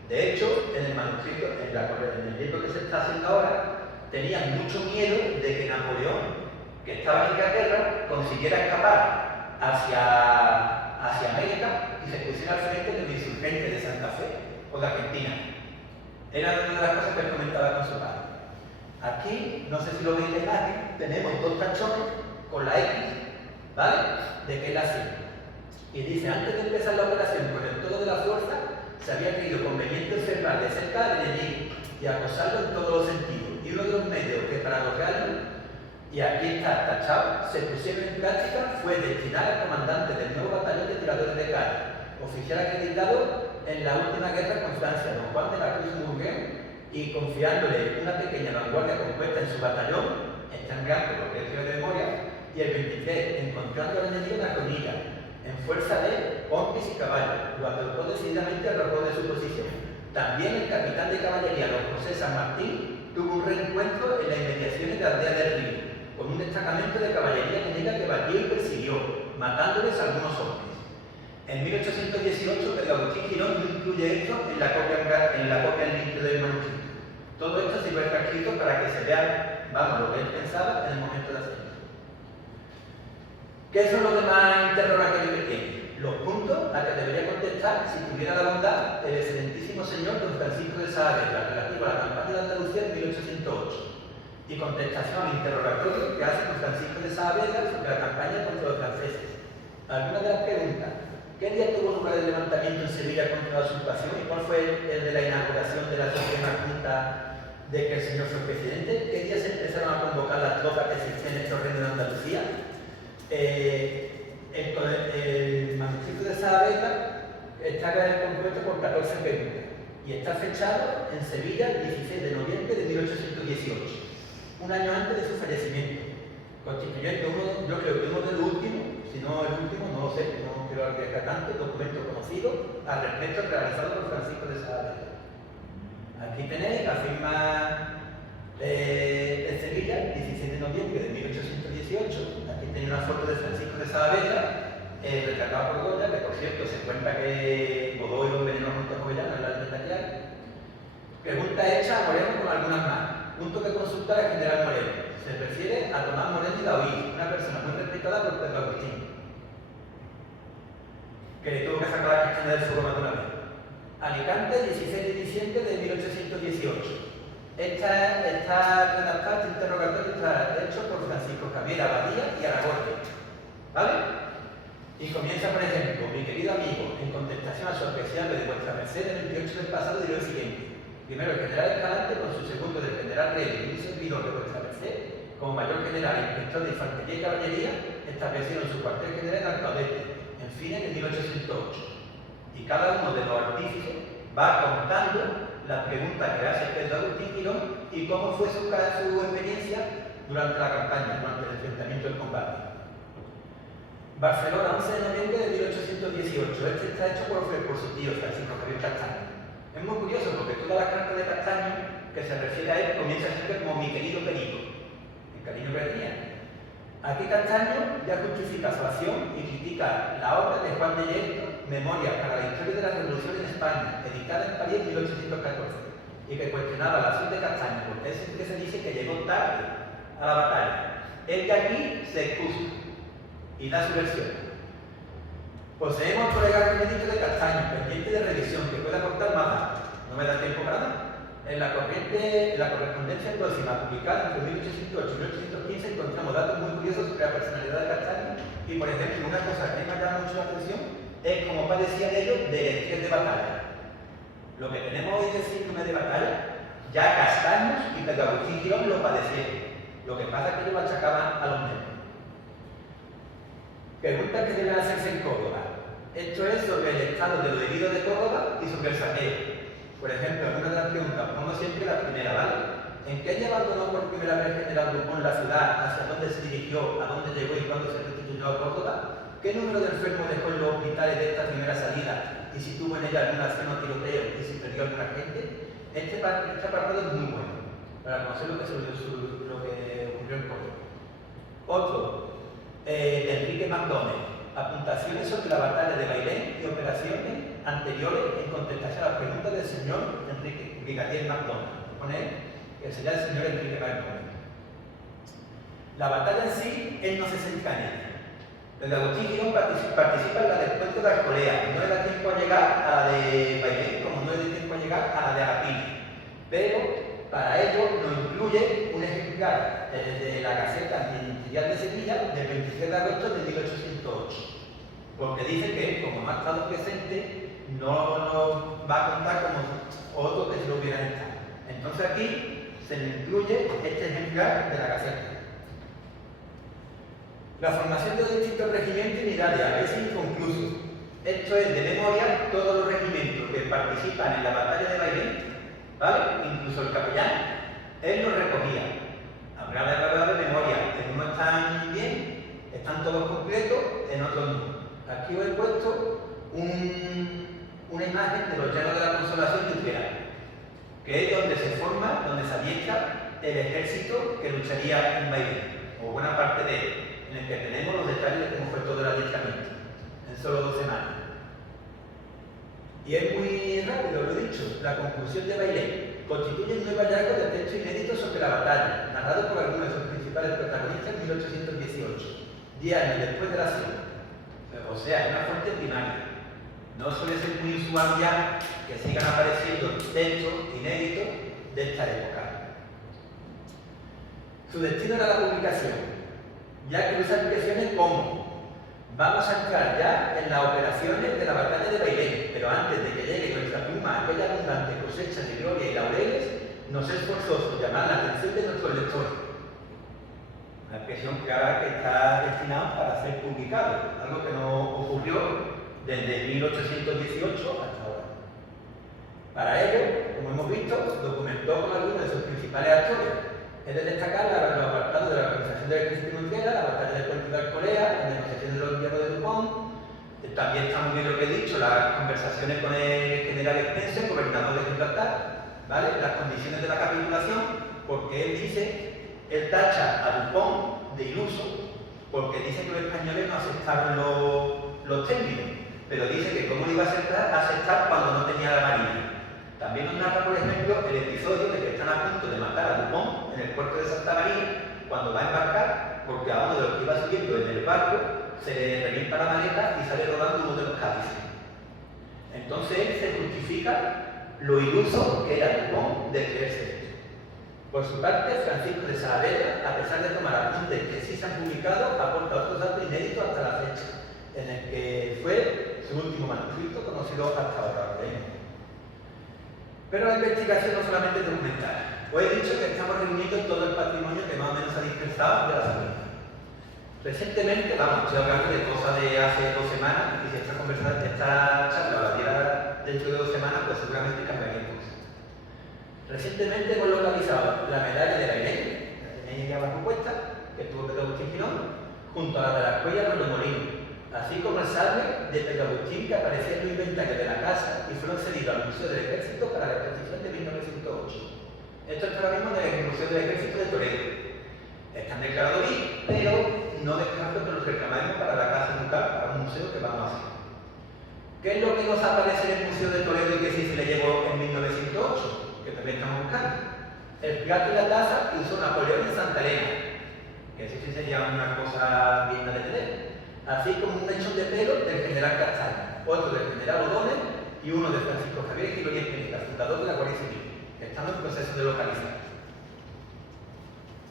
De hecho, en el manuscrito, en el libro que se está haciendo ahora, tenían mucho miedo de que Napoleón, que estaba en Inglaterra, consiguiera escapar hacia América y se pusiera al frente de los insurgentes de Santa Fe o de Argentina. Era una de las cosas que él comentaba con su padre. Aquí, no sé si lo veis en la imagen, tenemos 2 tachones con la X, ¿vale? De que es la acción. Y dice, antes de empezar la operación con el todo de la fuerza, se había creído conveniente observar de cerca al enemigo y acosarlo en todos los sentidos. Y uno de los medios que para lograrlo, y aquí está tachado, se pusieron en práctica fue destinar al comandante del nuevo batallón de tiradores de Cádiz, oficial acreditado en la última guerra con Francia, don Juan de la Cruz Murguén, y confiándole una pequeña vanguardia compuesta en su batallón, está en blanco porque es de memoria, y el 23, encontrando al enemigo en la colina, en fuerza de hombres y caballos, lo atrapó decididamente al rapor de su posición. También el capitán de caballería, don José San Martín, tuvo un reencuentro en las inmediaciones de Aldea del Río, con un destacamento de caballería enemiga que batió y persiguió, matándoles a algunos hombres. En 1818, Pedro Agustín Girón no incluye esto en la copia en limpio del manuscrito. Todo esto sirve transcrito para que se vea, vamos, lo que él pensaba en el momento de hacerlo. ¿Qué son los demás interrogatorios que tiene? Los puntos a que debería contestar si tuviera la bondad el excelentísimo señor don Francisco de Saavedra, relativo a la campaña de Andalucía en 1808, y contestación al interrogatorio que hace don Francisco de Saavedra sobre la campaña contra los franceses. Algunas de las preguntas: ¿qué día tuvo lugar el levantamiento en Sevilla contra la usurpación y cuál fue el de la inauguración de la Suprema Junta de que el señor fue presidente, qué día se empezaron a convocar las tropas que existían en estos reinos de Andalucía. El manuscrito de Saavedra está compuesto por 14 preguntas y está fechado en Sevilla el 16 de noviembre de 1818, un año antes de su fallecimiento, constituyendo yo creo que uno de los últimos, si no el último, no lo sé, no quiero arriesgar tanto, documento conocido al respecto realizado por Francisco de Saavedra. Aquí tenéis la firma de Sevilla, 16 de noviembre de 1818. Aquí tenéis una foto de Francisco de Saavedra, retratado por Goya, que por cierto se cuenta que Godoy lo envenenó junto a Jovellanos en la leyenda que hay. Pregunta hecha a Moreno con algunas más. Punto que consultar al general Moreno. Se refiere a Tomás Moreno y Daoí, una persona muy respetada por Pedro Agustín, que le tuvo que sacar la Cristina del fuego más de una vez. Alicante, 16 de diciembre de 1818. Está redactada, este interrogatorio está hecho por Francisco Javier Abadía y Aragorne, ¿vale? Y comienza, por ejemplo, mi querido amigo, en contestación a su apreciable de vuestra merced el 28 del pasado, diré lo siguiente. Primero, el general Escalante, con su segundo del general Reyes y un servidor de vuestra merced, como mayor general e inspector de infantería y caballería, establecieron su cuartel general en Alcaudete, en fines de 1808. Y cada uno de los artífices va contando las preguntas que hace Pedro Agustín Quirón y cómo fue su experiencia durante la campaña, durante el enfrentamiento del combate. Barcelona, 11 de noviembre de 1818. Este está hecho por su tío, Francisco Javier Castaño. Es muy curioso porque todas las cartas de Castaño que se refiere a él comienzan siempre como mi querido Perico, el cariño que tenía. Aquí Castaño ya justifica su acción y critica la obra de Juan de Yelto, Memorias para la historia de la Revolución en España, editada en París en 1814, y que cuestionaba la acción de Castaño, porque es que se dice que llegó tarde a la batalla. Él de aquí se excusa y da su versión. Poseemos el colega inédito de Castaño, pendiente de revisión, que puede aportar más datos. No me da tiempo para nada. En la correspondencia próxima, publicada entre 1808 y 1815, encontramos datos muy curiosos sobre la personalidad de Castaño y, por ejemplo, una cosa que me ha llamado mucho la atención es cómo padecían ellos de estrés de batalla. Lo que tenemos hoy de síndrome de batalla, ya Castaños y Pedro Agustín Quirón lo padecieron. Lo que pasa es que ellos lo achacaban a los nervios. Preguntas que deben hacerse en Córdoba. Esto es sobre el estado de los heridos de Córdoba y sobre el saqueo. Por ejemplo, alguna de las preguntas, pongo siempre la primera, ¿vale? ¿En qué año abandonó por primera vez el general Dupont la ciudad? ¿Hacia dónde se dirigió? ¿A dónde llegó y cuándo se restituyó a Córdoba? ¿Qué número de enfermos dejó en los hospitales de esta primera salida? Y si tuvo en ella alguna acción o tiroteo y si perdió alguna gente. Este apartado es muy bueno para conocer lo que ocurrió en Córdoba. Otro, de Enrique Macdonell. Apuntaciones sobre la batalla de Bailén y operaciones anteriores en contestación a las preguntas del señor Enrique Brigadier Macdonell. Pone que sería el señor Enrique Macdonell. La batalla en sí, él no se centra en ella. Pedro Agustín Quirón participa en la del puente de Alcolea. No le da tiempo a llegar a la de Bailén, como no le da tiempo a llegar a la de Arapil. Pero para ello nos incluye un ejemplar de la Gaceta Ministerial de Sevilla del 23 de agosto de 1808. Porque dice que, como no ha estado presente, no va a contar como otro que se lo hubiera estado. Entonces aquí se le incluye este ejemplar de la Gaceta. La formación de los distintos regimientos y unidades es inconcluso. Esto es de memoria todos los regimientos que participan en la batalla de Bailén, ¿vale? Incluso el capellán, él lo recogía. Habrá de hablar de memoria, en unos están bien, están todos completos, en otros no. Aquí os he puesto una imagen de los llanos de la Consolación de Utrera, que es donde se forma, donde se adiestra el ejército que lucharía en Bailén, o buena parte de él, en el que tenemos los detalles de cómo fue todo el adiestramiento, en solo 2 semanas. Y es muy rápido, lo he dicho, la conclusión de Bailén constituye un nuevo hallazgo de texto inédito sobre la batalla, narrado por algunos de sus principales protagonistas en 1818, 10 años después de la acción. O sea, es una fuente primaria. No suele ser muy usual ya que sigan apareciendo textos inéditos de esta época. Su destino era la publicación, ya que usa expresiones como: vamos a entrar ya en las operaciones de la batalla de Bailén, pero antes de que llegue nuestra pluma aquella abundante cosecha de gloria y laureles, nos es forzoso llamar la atención de nuestros lectores. Una expresión clara que está destinada para ser publicado, algo que no ocurrió desde 1818 hasta ahora. Para ello, como hemos visto, documentó con algunos de sus principales actores. Es de destacar los apartados de la Organización del Ejército Mundial, la batalla del Puente de Alcolea, la negociación de los inviernos de Dupont. También está muy bien lo que he dicho, las conversaciones con el general Spencer, gobernador de Gibraltar, ¿vale? Las condiciones de la capitulación, porque él tacha a Dupont de iluso, porque dice que los españoles no aceptaron los términos, pero dice que cómo iba a aceptar cuando no tenía la marina. También nos narra, por ejemplo, el episodio de que están a punto de matar a Dupont en el puerto de Santa María cuando va a embarcar, porque a uno de los que iba subiendo en el barco se le revienta la maleta y sale rodando uno de los cálices. Entonces él se justifica lo iluso que era Dupont de creerse esto. Por su parte, Francisco de Saavedra, a pesar de tomar apuntes que sí se han publicado, aporta otros datos inéditos hasta la fecha, en el que fue su último manuscrito conocido hasta ahora. Pero la investigación no solamente es documental. Os he dicho que estamos reuniendo todo el patrimonio que más o menos se ha dispersado de la Sagrada. Recientemente, estoy hablando de cosas de hace 2 semanas, y si esta charla la diera dentro de 2 semanas, pues seguramente cambiaría cosas. Recientemente hemos localizado la medalla de la Inés de abajo puesta, que tuvo Pedro Agustín Girón, junto a la de las Cuellas de Molino, así como el sable de Pedro Agustín que aparecía en el inventario de la casa y fueron cedidos al Museo del Ejército para la exposición de 1908. Esto está ahora mismo en el Museo del Ejército de Toledo. Están declarados bien, pero no descarto que los reclamaremos para la Casa Ducal, para un museo que vamos a hacer. ¿Qué es lo que nos aparece en el Museo de Toledo y que sí se le llevó en 1908? Que también estamos buscando. El plato y la taza que usó Napoleón en Santa Elena, que eso sí sería una cosa digna de tener. Así como un mechón de pelo del general Castaño, otro del general O'Donnell y uno de Francisco Javier Girón y Espineta, fundador de la Guardia Civil, que estamos en proceso de localizar.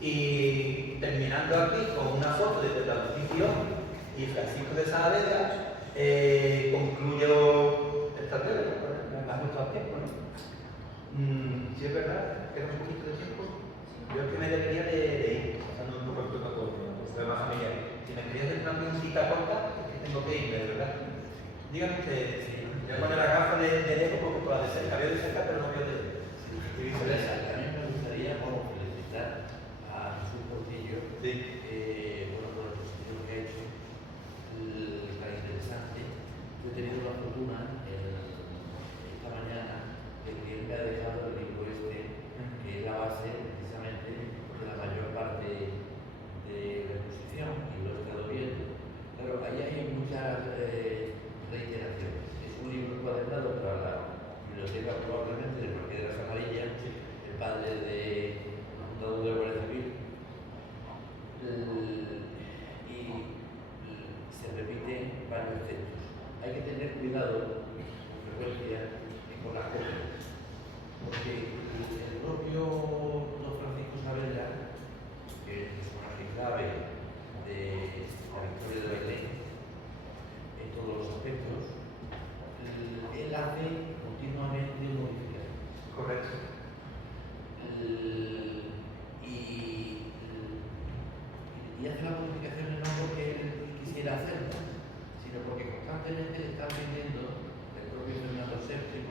Y terminando aquí con una foto de Pedro Agustín Girón y Francisco de Saavedra, concluyo esta teoría. Me ha gustado el tiempo, ¿no? Sí, es verdad, queda un poquito de tiempo. Yo es que me debería de ir, pasando un poco el protocolo, por problemas familiares. Si me querías hacer una preguntita corta, es que tengo que irme, de verdad. Díganme ustedes, si voy a poner la gafa de lejos porque por la de cerca, veo de cerca, pero no veo de lejos. Y viceversa. También me gustaría felicitar a Jesús Portillo, por la exposición que ha hecho, tan interesante. Yo he tenido la fortuna esta mañana de que él me ha dejado el libro que es la base precisamente de la mayor parte de la exposición, y lo he estado viendo. Claro, ahí hay muchas reiteraciones. Es un libro encuadernado para la biblioteca probablemente del Marqués de las Amarillas, el padre de fundador de la Guardia Civil, y se repiten varios textos. Hay que tener cuidado con frecuencia con las cosas, porque el propio don Francisco Saavedra, que es el personaje clave de la victoria de Bailén en todos los aspectos, él hace continuamente modificaciones. Correcto. Y hace las modificaciones no porque él quisiera hacerlas, sino porque constantemente le están pidiendo el propio Fernando VII,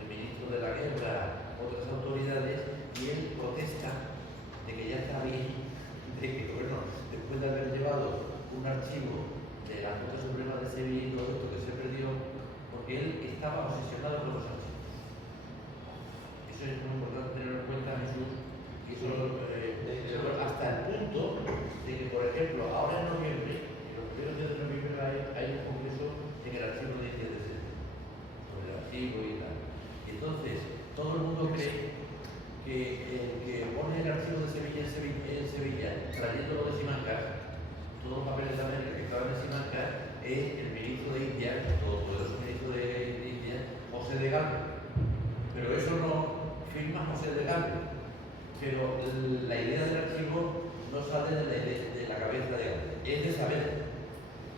el ministro de la Guerra, otras autoridades, y él protesta de que ya está bien, de que, después de haber llevado un archivo de la Corte Suprema de Sevilla y todo esto que se perdió, porque él estaba obsesionado con los archivos. Eso es muy importante tenerlo en cuenta, Jesús, y eso hasta el punto de que, por ejemplo, ahora en noviembre, en los primeros días de noviembre hay un congreso en el archivo de India de Sevilla, sobre el archivo y tal. Y entonces, todo el mundo cree que el que pone el archivo de Sevilla en Sevilla, trayéndolo de Simancas, todos los papeles de América que estaban en Simancas, es el ministro de India, el todopoderoso ministro de India, José de Gálvez. Pero eso no firma José de Gálvez. Pero la idea del archivo no sale de la cabeza de Gálvez, es de Saavedra,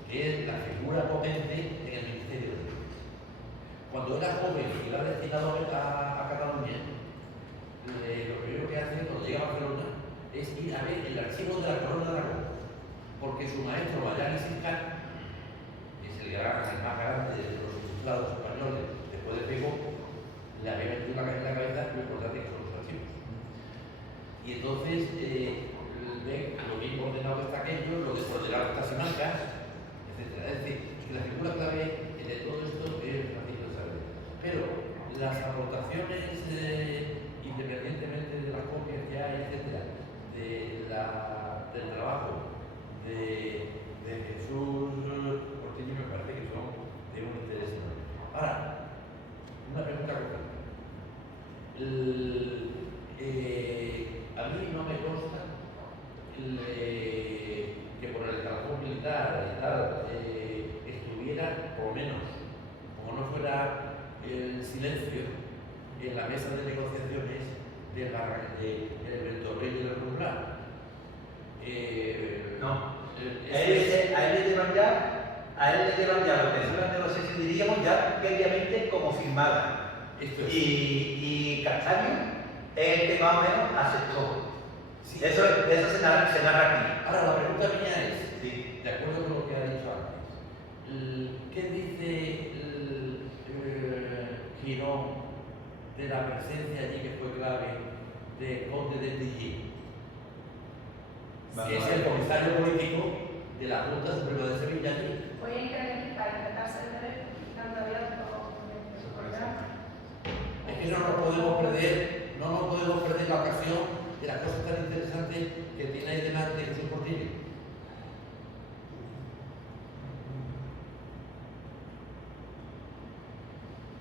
que es la figura potente en el Ministerio de India. Cuando era joven y iba destinado a Cataluña, lo primero que hace cuando llega a Barcelona es ir a ver el archivo de la Corona de Aragón, porque su maestro Mariano Ciscar, que es el más grande de los ilustrados españoles después de Pego, le había metido en la cabeza lo importante que son los archivos. Y entonces ven lo bien ordenado que está aquello, lo desordenado que está Simancas, etc. Es decir, que la figura clave de todo esto es Francisco de Saavedra. Pero las aportaciones, independientemente de las copias que hay, etc., del trabajo de Jesús Portillo, me parece que son de un interés enorme. Ahora, una pregunta concreta. A mí no me consta que por el escalafón militar y tal estuviera, por lo menos, como no fuera el silencio en la mesa de negociaciones del Ventorrey y del Rural. No. A él le llevan ya lo que son las negociaciones, diríamos ya previamente como firmadas. Y Castaño es el que más o menos aceptó. Sí. Eso se narra aquí. Ahora, la pregunta mía es, sí, de acuerdo con lo que ha dicho antes, ¿qué dice Girón de la presencia allí que fue clave de Conde de Tilly? Que es el comisario político de la Junta Suprema de Sevilla allí. Voy a intervenir para intentar ser breve, dando abierto su programa. Es que no nos podemos perder la ocasión de las cosas tan interesantes que tiene ahí delante Jesús Portillo.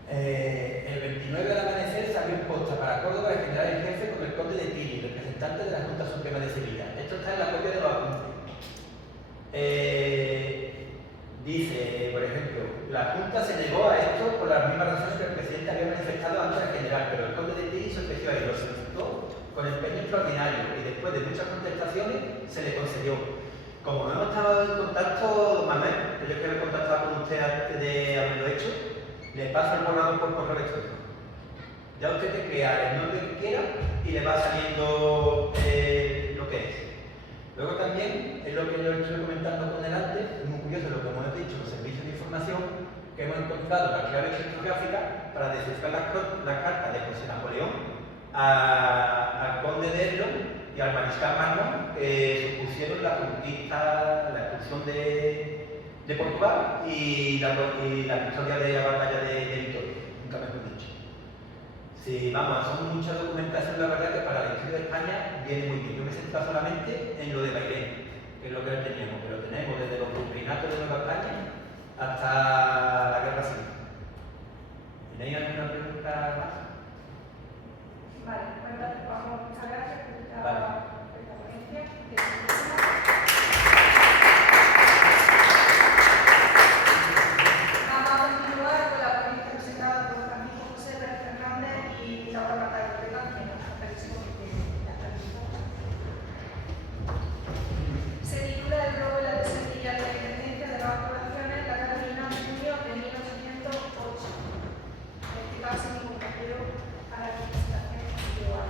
El 29 al amanecer salió en posta para Córdoba el general en jefe con el conde de Tilly, representante de la Junta Suprema de Sevilla. Esto está en la copia de los apuntes. Dice, por ejemplo, la Junta se negó a esto por las mismas razones que el presidente había manifestado antes al general, pero el conde de Tilly se ofreció a él, lo solicitó con empeño extraordinario y después de muchas contestaciones se le concedió. Como no hemos estado en contacto, don Manuel, que yo quiero contactar con usted antes de haberlo hecho, le paso el borrador por correo electrónico. Ya usted te crea el nombre que quiera y le va saliendo lo que es. Luego también, es lo que yo estoy comentando con él antes, es muy curioso lo que hemos dicho, los servicios de información, que hemos encontrado las claves criptográficas para descifrar las cartas de José Napoleón al conde de Erlo y al mariscal Marmont, que supusieron la conquista, la expulsión de Portugal y la victoria de la batalla de Vitoria, nunca mejor dicho. Sí, vamos, son mucha documentación, la verdad, que para la historia de España viene muy bien. Yo me he centrado solamente en lo de Bailén, que es lo que teníamos, pero tenemos desde los virreinatos de Nueva España hasta la Guerra Civil. ¿Tenéis alguna pregunta más? Vale, pues vamos, muchas gracias por esta ponencia. Vamos a continuar con la ponencia presentada por Francisco José Pérez Fernández y Laura Marta de Ortega, se titula El robo y la desemilla de la independencia de las poblaciones en la Cataluña en junio de 1808. En este caso, mi compañero a la presentación individual.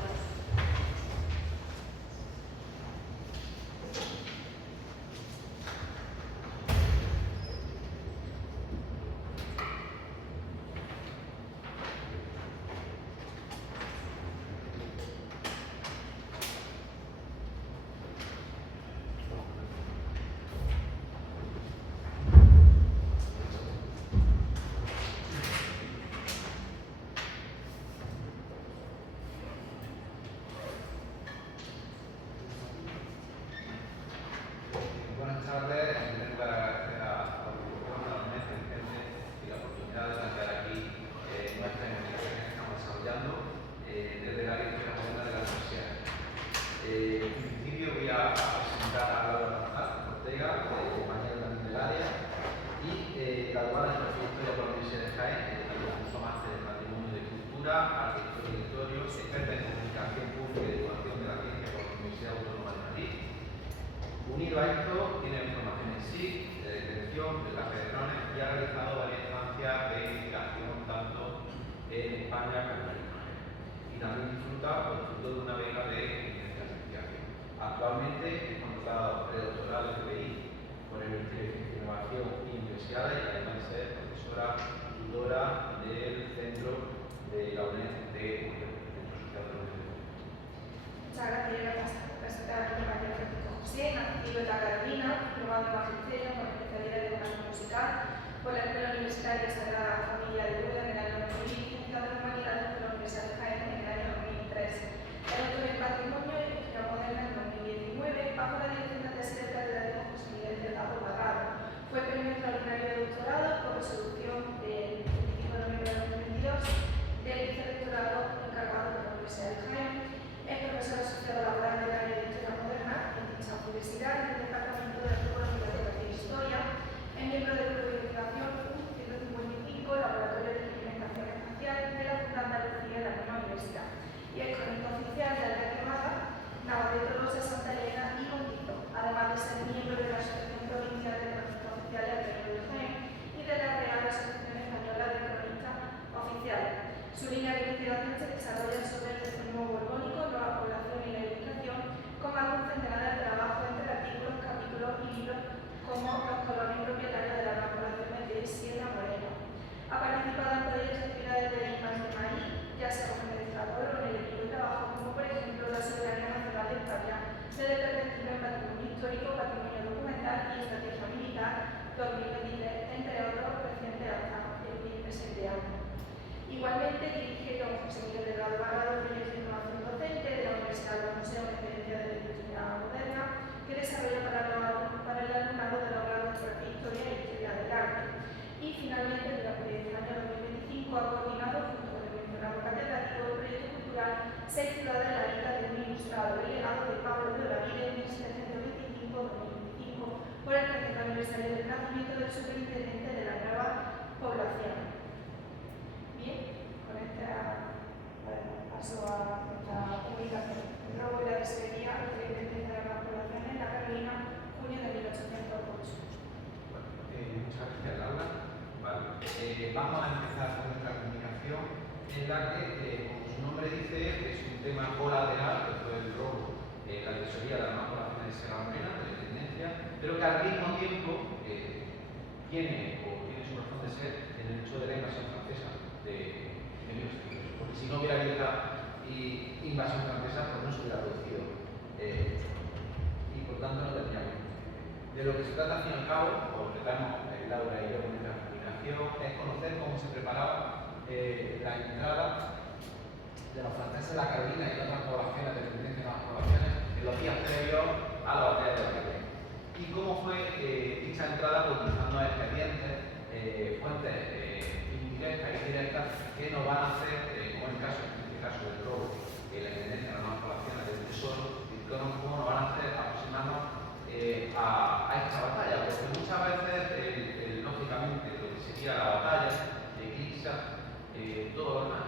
Unido a esto, tiene formación en SIC, de detección, de cafedrones y ha realizado varias estancias de investigación tanto en España como en el extranjero. Y también disfruta económica por fruto de una beca de investigación. Actualmente es contratada predoctoral FPI por el Ministerio de Ciencia, Innovación y Universidades y además de ser profesora tutora del centro de la UNED de Centro Social de la UNED. Muchas gracias. Presentar a María Francisco José, nacido en la Carolina, diplomado en Magisterio con especialidad de educación musical por la Escuela Universitaria Sagrada Familia de Rueda en el año 2000 y licenciado en Humanidades por la Universidad de Jaén en el año 2003. El autor del Patrimonio y Música Moderna en 2019 bajo la dirección de tesis del catedrático José Miguel Delgado Barrado. Fue premio extraordinario de doctorado por resolución del 25 de noviembre de 2022 del vicerrectorado encargado de la Universidad de Jaén. Es profesor asociado laboral del área de Historia Moderna en dicha universidad en el Departamento de Arqueología, Bibliotecas y Historia. Es miembro del Grupo de Investigación 155, Laboratorio de Experimentación Espacial de la Fundación Andalucía de la misma universidad. Y es cronista oficial de la Quemada, Navarrete Rosa, Santa Elena y Montijo, además de ser miembro de la Asociación Provincial de Cronistas Oficiales de Río de Jaén y de la Real Asociación Española de Cronistas Oficiales. Su línea de investigación se desarrolla sobre el fenómeno borbónico, nueva población y la ilustración, con más de un centenar de trabajos entre artículos, capítulos y libros como Los colonios propietarios de las nuevas poblaciones de Sierra Morena. Ha participado en proyectos y actividades de IMAX de Maíz, ya sea como administrador o en el equipo de trabajo, como por ejemplo la Soberanía Nacional de España, sede perspectiva en patrimonio histórico, patrimonio documental y estrategia militar 2023, entre otros recientes hasta el presente año. Igualmente dirige con José Miguel Delgado Barrado el proyecto de innovación docente de la Universidad del Museo de Experiencia de la Industria Moderna que desarrolla para el alumnado de los grados de Historia y Historia del Arte. Y finalmente, durante el año 2025 ha coordinado, junto con el mencionado catedrático del proyecto cultural, 6 ciudades en la isla de un ilustrado, el legado de Pablo de Olavide en 1725-2025 por el 30 aniversario del nacimiento del superintendente de la nueva población. Bien, con esta paso a nuestra publicación. El robo y la tesorería, la independencia de las poblaciones en la Carolina, junio de 1808. Bueno, muchas gracias, Laura. Vale. Vamos a empezar con nuestra comunicación en la que, como su nombre dice, es un tema colateral, que fue el robo, la tesorería de las nuevas poblaciones de Sierra Morena, de la independencia, pero que al mismo tiempo tiene su razón de ser en el hecho de la invasión francesa de 1800, porque si no hubiera habido esta invasión francesa, pues no se hubiera producido y por tanto no tendríamos. De lo que se trata al fin y al cabo, o lo que traemos Laura y yo con esta comunicación, es conocer cómo se preparaba la entrada de los franceses de la Carolina y de otras poblaciones, de dependencia de las poblaciones, en los días previos a la batalla de Bailén. Y cómo fue dicha entrada utilizando expedientes, fuentes indirectas y directas que nos van a hacer, como en este caso del robo, la independencia de las nuevas poblaciones del tesoro, y cómo nos van a hacer aproximarnos a esta batalla, porque muchas veces, lógicamente, lo que sería la batalla eclipsa todo lo demás.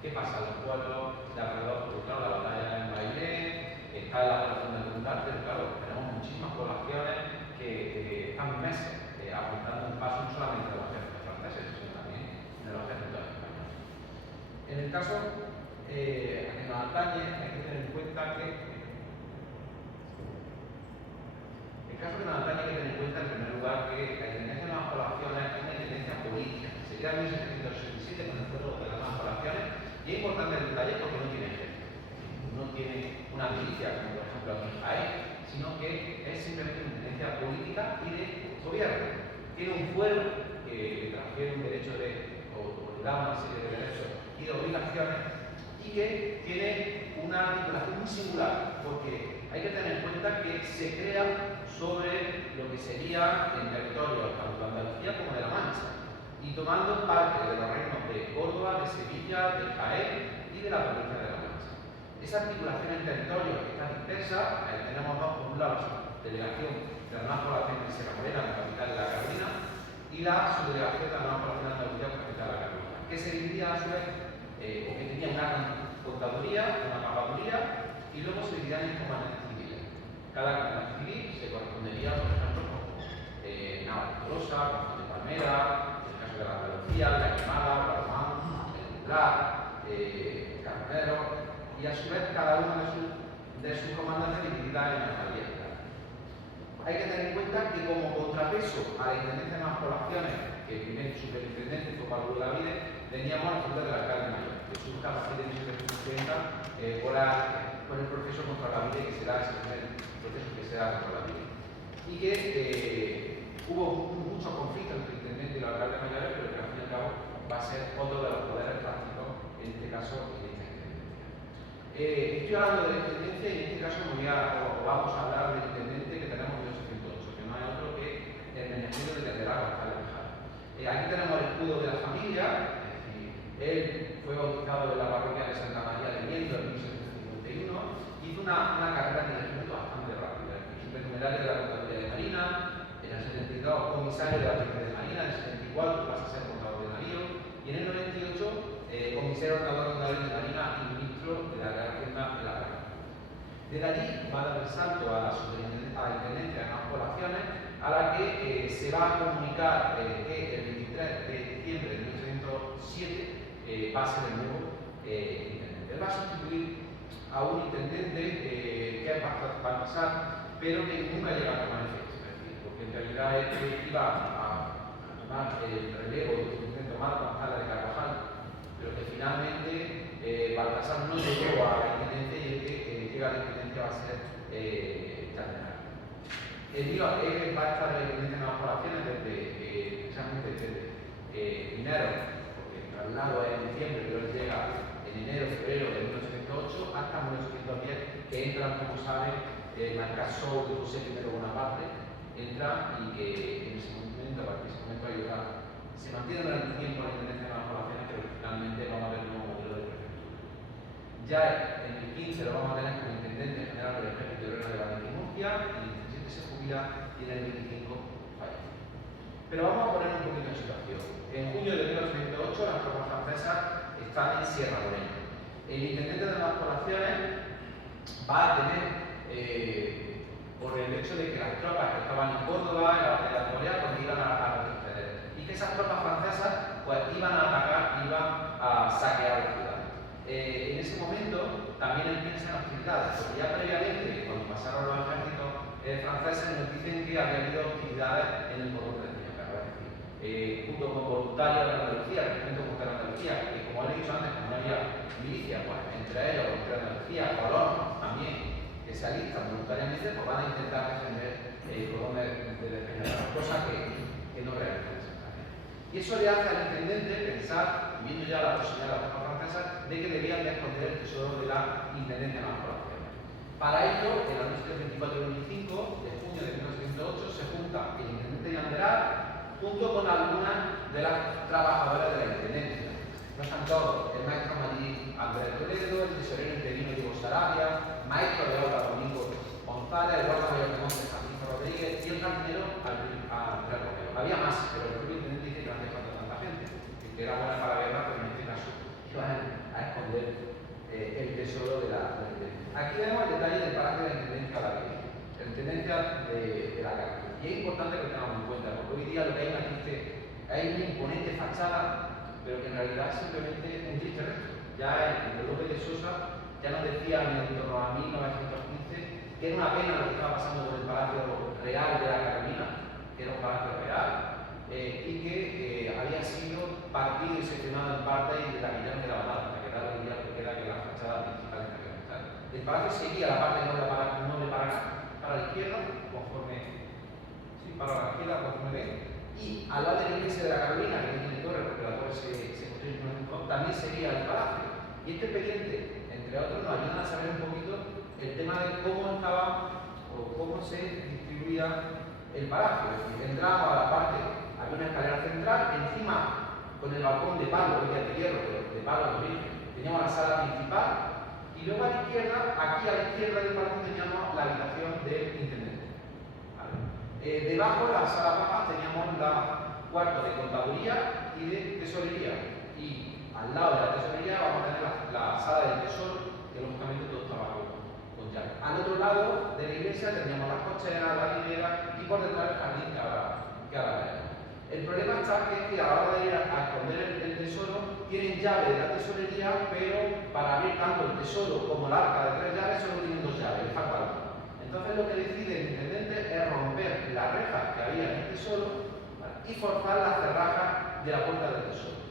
¿Qué pasa en los pueblos de alrededor? Porque claro, la batalla en Bailén, está en la población de Tuntar, pero claro, tenemos muchísimas poblaciones que están meses apuntando un paso no solamente de los ejércitos franceses, sino también de los ejércitos españoles. En el caso que nos atañe, hay que tener en cuenta que en primer lugar que la independencia de las poblaciones es una independencia política. Se crea en 1767 con el fuero de las nuevas poblaciones y es importante el detalle porque no tiene ejército, no tiene una milicia como por ejemplo aquí en Jaén, sino que es simplemente una independencia política y de gobierno. Tiene un fuero que le transfiere un derecho o le da una serie de derechos y de obligaciones y que tiene una articulación muy singular porque hay que tener en cuenta que se crea sobre lo que sería el territorio tanto de Andalucía como de La Mancha y tomando parte de los reinos de Córdoba, de Sevilla, de Jaén y de la provincia de La Mancha. Esa articulación en territorio está dispersa, ahí tenemos dos, por un lado la delegación de la nueva población de Sierra Morena, la capital de la Carolina, y la subdelegación de la nueva población de Andalucía, capital de la Carolina, que se dividía a su vez, o que tenía una contaduría, una capaduría, y luego se dividían en comandantes civiles. Cada comandante civil se correspondería, por ejemplo, con Navarrete-Tolosa, con de Palmera, en el caso de la Andalucía, la Quemada, Guadalajara, el Umbral, Carbonero, y y a su vez cada una de sus comandantes divididas en alcaldías. Hay que tener en cuenta que como contrapeso a la intendencia de más poblaciones, que el primer superintendente fue Pablo de la Vide, teníamos la figura del alcalde mayor, que surge a partir de 1730 por el proceso contra la Vide, que será ese primer proceso que se da contra la Vide. Y que hubo muchos conflictos entre el intendente y los alcaldes mayores, pero que al fin y al cabo va a ser otro de los poderes prácticos, en este caso, en esta intendencia. Estoy hablando de la intendencia y en este caso vamos a hablar del intendente que tenemos en 1808, que no es otro que el Menegildo de Tendera González Bejar. Aquí tenemos el escudo de la familia, es decir, él fue bautizado en la parroquia de Santa María de Miendo en 1751, hizo una carrera en el ejército bastante rápida, supernumerario de la Contaduría de Marina, en el 72 comisario de la Dirección de Marina, en el 74 pasa a ser contador de navío, y en el 98 comisario ordenador de Marina y ministro de la Real Hacienda de la Real. Desde allí va a dar el salto a la intendencia de más poblaciones, a la que se va a comunicar que el 23 de diciembre de 1807 va a ser el nuevo intendente. Él va a sustituir a un intendente que es Baltasar, pero que nunca llega a tomar efecto, es decir, porque en realidad él iba a tomar el relevo del intendente Tomás González de Carvajal, pero que finalmente Baltasar no llegó a la intendencia y el que llega a la intendencia va a ser Cardenal. El mío va a estar en la intendencia de las poblaciones precisamente desde enero, porque el traslado es en diciembre, pero él llega en enero, febrero de 1808 hasta 1810, que entran, como saben, en el caso de José I Bonaparte, entra y que en ese momento, a partir de ese momento ayuda, se mantiene durante un tiempo la intendencia de las poblaciones, pero finalmente vamos a ver un nuevo modelo de prefectura. Ya en el 15 lo vamos a tener como intendente general del ejército de Lorena de Valencia y Murcia, en el 17 se jubila y en el 25 fallece. Pero vamos a poner un poquito en situación. En junio de 1808 las tropas francesas están en Sierra Morena. El intendente de las poblaciones va a tener, por el hecho de que las tropas que estaban en Córdoba, en la batalla de Morea, pues iban a retroceder. Y que esas tropas francesas pues iban a atacar, iban a saquear la ciudad. En ese momento también él piensa en hostilidades, porque ya previamente, cuando pasaron los ejércitos franceses, nos dicen que había habido hostilidades en el Cordón de Peñaperro, es decir, junto con voluntarios de Andalucía, el Regimiento Costero de Andalucía, que como he dicho antes, como no había milicia, pues entre ellos, entre Andalucía, colonos también, que se alistan voluntariamente, pues van a intentar defender el Cordón de Peñaperro, cosa que no realizan exactamente. Y eso le hace al intendente pensar, viendo ya la posibilidad de las tropas francesas, de que debían de esconder el tesoro de la intendencia de las poblaciones. Para ello, en la noche del 24 y 25 de junio de 1908 se junta el intendente Yanderal junto con algunas de las trabajadoras de la intendencia. No están todos: el maestro Marín Andrés Toledo, el tesorero interino Diego Sarabia, maestro de obra Domingo González, el guarda mayor de Montes Francisco Rodríguez y el jardinero Andrés Romero. Había más, pero el propio intendente dice que no hace falta tanta gente, que era buena para la guerra, pero en este caso iban a esconder el tesoro de la intendencia. Aquí vemos el detalle del palacio de la intendencia de la Virgen, la intendencia de la Carmen. Y es importante que lo tengamos en cuenta, porque hoy día lo que hay una imponente fachada, pero que en realidad es simplemente un triste resto. Ya el López de Sosa ya nos decía en torno a 1915 que era una pena lo que estaba pasando con el Palacio Real de la Carolina, que era un palacio real, y que había sido partido y seccionado en parte y de la Guillermo de la Banada, que era hoy día que era la fachada principal de la capital. El palacio seguía la parte noble para la izquierda, para la izquierda, conforme ven, y al lado de la iglesia de la Carolina, que no tiene torre, porque la torre se construye en un también seguía el palacio. Y este expediente, entre otros, nos ayudan a saber un poquito el tema de cómo estaba o cómo se distribuía el palacio. Es decir, entramos a la parte, había una escalera central, encima con el balcón de palo, que es de hierro, pero de palo de origen, teníamos la sala principal, y luego a la izquierda, aquí a la izquierda del balcón teníamos la habitación del intendente. Debajo de la sala baja teníamos la cuarto de contaduría y de tesorería, y al lado de la tesorería vamos a tener la sala del tesoro, que lógicamente todo estaba con llave. Al otro lado de la iglesia teníamos las cocheras, la hilera y por detrás el jardín que ahora vemos. El problema está que a la hora de ir a esconder el tesoro tienen llave de la tesorería, pero para abrir tanto el tesoro como el arca de 3 llaves solo tienen 2 llaves, le falta una. Entonces lo que decide el intendente es romper la reja que había en el tesoro, ¿vale?, y forzar la cerraja de la puerta del tesoro.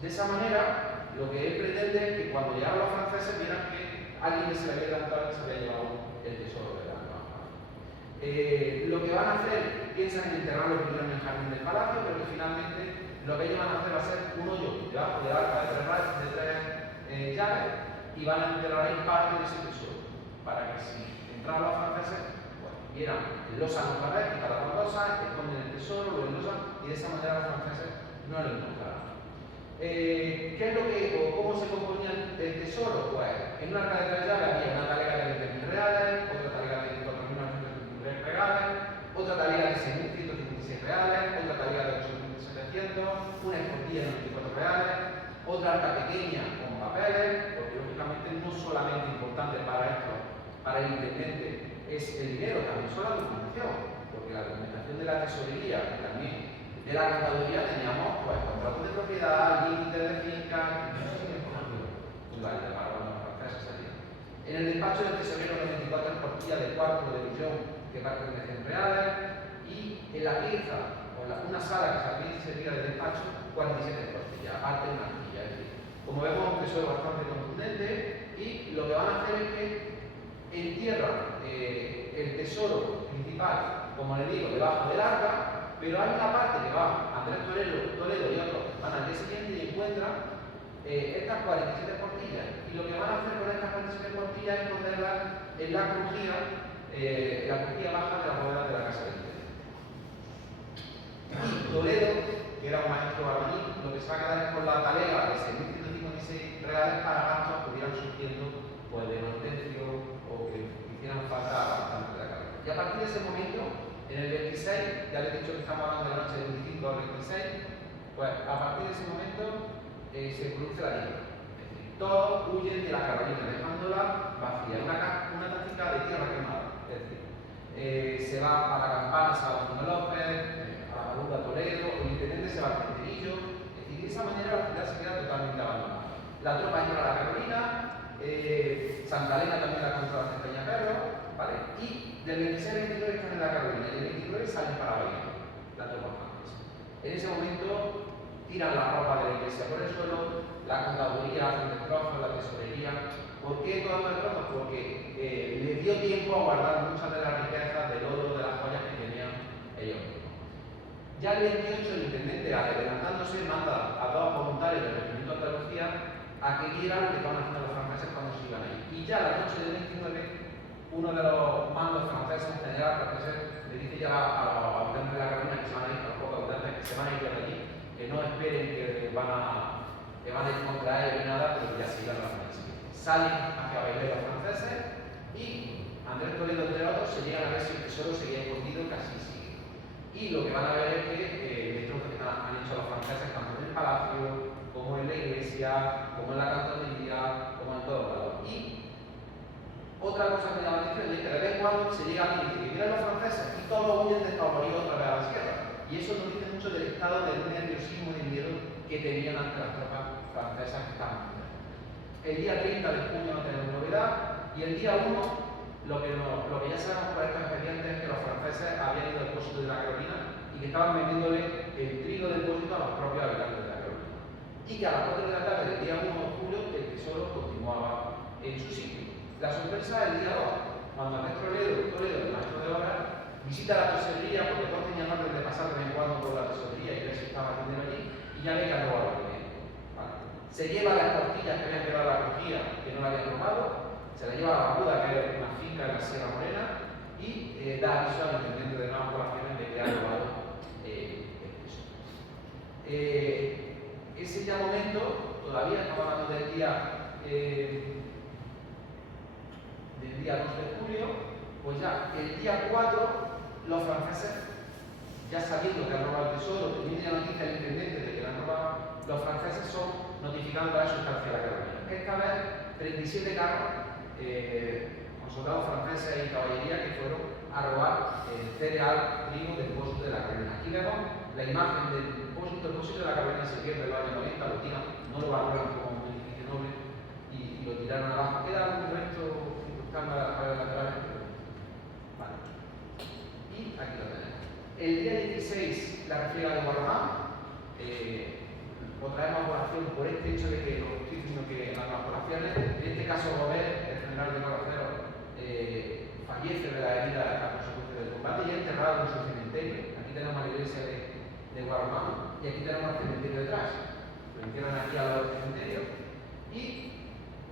De esa manera, lo que él pretende es que cuando llegaron los franceses vieran que alguien se le había adelantado y se había llevado el tesoro de la nueva. Lo que van a hacer, piensan en enterrarlo primero en el jardín del palacio, pero que finalmente lo que ellos van a hacer va a ser un hoyo debajo del arca de tres llaves y van a enterrar ahí parte de ese tesoro, para que si entraban los franceses, pues vieran, enlosan los paredes, quitan las baldosas, esconden el tesoro, lo enlosan y de esa manera los franceses no lo encontrarán. ¿Qué es lo que, o cómo se componía el tesoro? Pues en una arca de 3 llaves había una talega de 20.000 reales, otra talega de 24.953 reales, otra talega de 6.156 reales, otra talega de 8.700, una escotilla de 94 reales, otra arca pequeña con papeles, porque lógicamente no solamente importante para esto, para el intendente, es el dinero, también son la documentación, porque la documentación de la tesorería y también de la contaduría teníamos pues contratos de propiedad, límites de fincas, fundamental para cuando los franceses salían. En el despacho del tesorero 94 escotillas de cuarto de millón que pertenecen reales, y en la pieza, o una sala que también servía de despacho, 47 escotillas, aparte de una arquilla. Es decir, como vemos, un tesoro bastante contundente, y lo que van a hacer es que entierran el tesoro principal, como le digo, debajo del arca, pero hay una parte que va Andrés Toledo y otros van al día siguiente y encuentran estas 47 escotillas, y lo que van a hacer con estas 47 escotillas es ponerlas en la crujía baja de la bóveda de la casa del intendente. Y Toledo, que era un maestro albañil, lo que se va a quedar es con la talega de 6.156 reales para gastos que hubieran surgiendo pues, de manutención o que hicieran falta bastante de la carrera. Y a partir de ese momento, en el 26, ya les he dicho que estamos hablando de la noche del 25 al 26, pues a partir de ese momento se produce la guerra. Es decir, todos huyen de la Carolina, dejándola vacía, una tacica de tierra quemada. Es decir, se va a la Campana, se va a Antonio López, a la Baluga Toledo, el intendente se va al Centerillo. Es decir, de esa manera la ciudad se queda totalmente abandonada. La tropa entra a la Carolina, Santa Elena también la controla en Peñaperro, ¿vale? Y del 26 al 29 están en la Carolina y del 29 salen para Bahía, la tropa francesa. En ese momento tiran la ropa de la iglesia por el suelo, la contaduría hace destrozos, la tesorería. ¿Por qué todos los destrozos? Porque les dio tiempo a guardar muchas de las riquezas del oro, de las joyas que tenían ellos mismos. Ya el 28 el intendente, adelantándose, manda a dos voluntarios del Regimiento de Andalucía a que vieran lo que estaban haciendo los franceses cuando se iban ahí. Y ya la noche del 29 uno de los mandos franceses, en general francés, le dice ya a los habitantes de la Carolina que se van a ir, a los pocos habitantes que se van a ir de allí, que no esperen que van a ir contra ellos ni nada, pero que ya sigan las franceses. Salen hacia Bailén los franceses y Andrés Toledo, entre otros, se llegan a ver si el tesoro seguía escondido, casi sigue. Y lo que van a ver es que destrozos que han hecho los franceses, tanto en el palacio, como en la iglesia, como en la cantonería, como en todos lados. Y otra cosa que me llama la atención es que de vez en cuando se llega a decir que vienen los franceses y todos huyen despavoridos otra vez a la sierra. Y eso nos dice mucho del estado del nerviosismo y del miedo que tenían ante las tropas francesas que estaban en el día 30 de junio no tenemos novedad, y el día 1 lo que ya sabemos por estos expedientes es que los franceses habían ido al depósito de la Carolina y que estaban vendiéndole el trigo del depósito a los propios habitantes de la Carolina. Y que a las 4 de la tarde del día 1 de julio el tesoro continuaba en su sitio. La sorpresa es el día 2, cuando Andrés Toledo, el maestro de obras, visita la tesorería, porque todos tenían orden de pasar de vez en cuando por la tesorería y ver si estaba el dinero allí, y ya ve que ha robado el dinero. ¿Vale? Se lleva las tortillas que habían quedado en la crujía, que no la habían robado, se la lleva a la Baluda, que es una finca en la Sierra Morena, y da aviso al intendente de nuevas poblaciones de que ha robado el tesoro. Ese ya momento, todavía estamos hablando del día 2 de julio, pues ya el día 4 los franceses, ya sabiendo que han robado el tesoro, teniendo la noticia del intendente de que lo han robado, los franceses son notificando a la sustancia de la Carolina. Esta vez 37 carros con soldados franceses y caballería que fueron a robar cereal, trigo del depósito de la Carolina. Aquí vemos la imagen del depósito de la Carolina se pierde en los años 90, lo tiran, no lo valoran la refriega de Guarramá. Lo traemos a colación por este hecho de que lo estoy diciendo que en las poblaciones, en este caso Robert, el general de Coroceros, fallece de la herida a consecuencia del combate y es enterrado en su cementerio. Aquí tenemos la iglesia de Guarramá y aquí tenemos el cementerio detrás. Lo entierran aquí al lado del cementerio. Y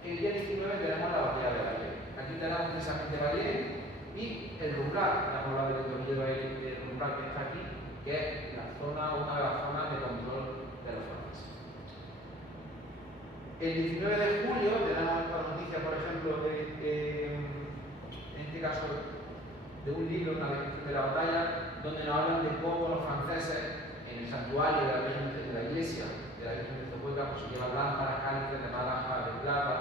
el día 19 tenemos la batalla de Valle. Aquí tenemos precisamente Valle y el Rumbral, la palabra del tornillo del Rumbral que está aquí, que es la zona, una de las zonas de control de los franceses. El 19 de julio tenemos esta noticia, por ejemplo, en este caso de un libro, una descripción de la batalla, donde nos hablan de cómo los franceses en el santuario de la iglesia de la Virgen de Zocueca pues, se llevan lámparas, cálices de malaja, de plata,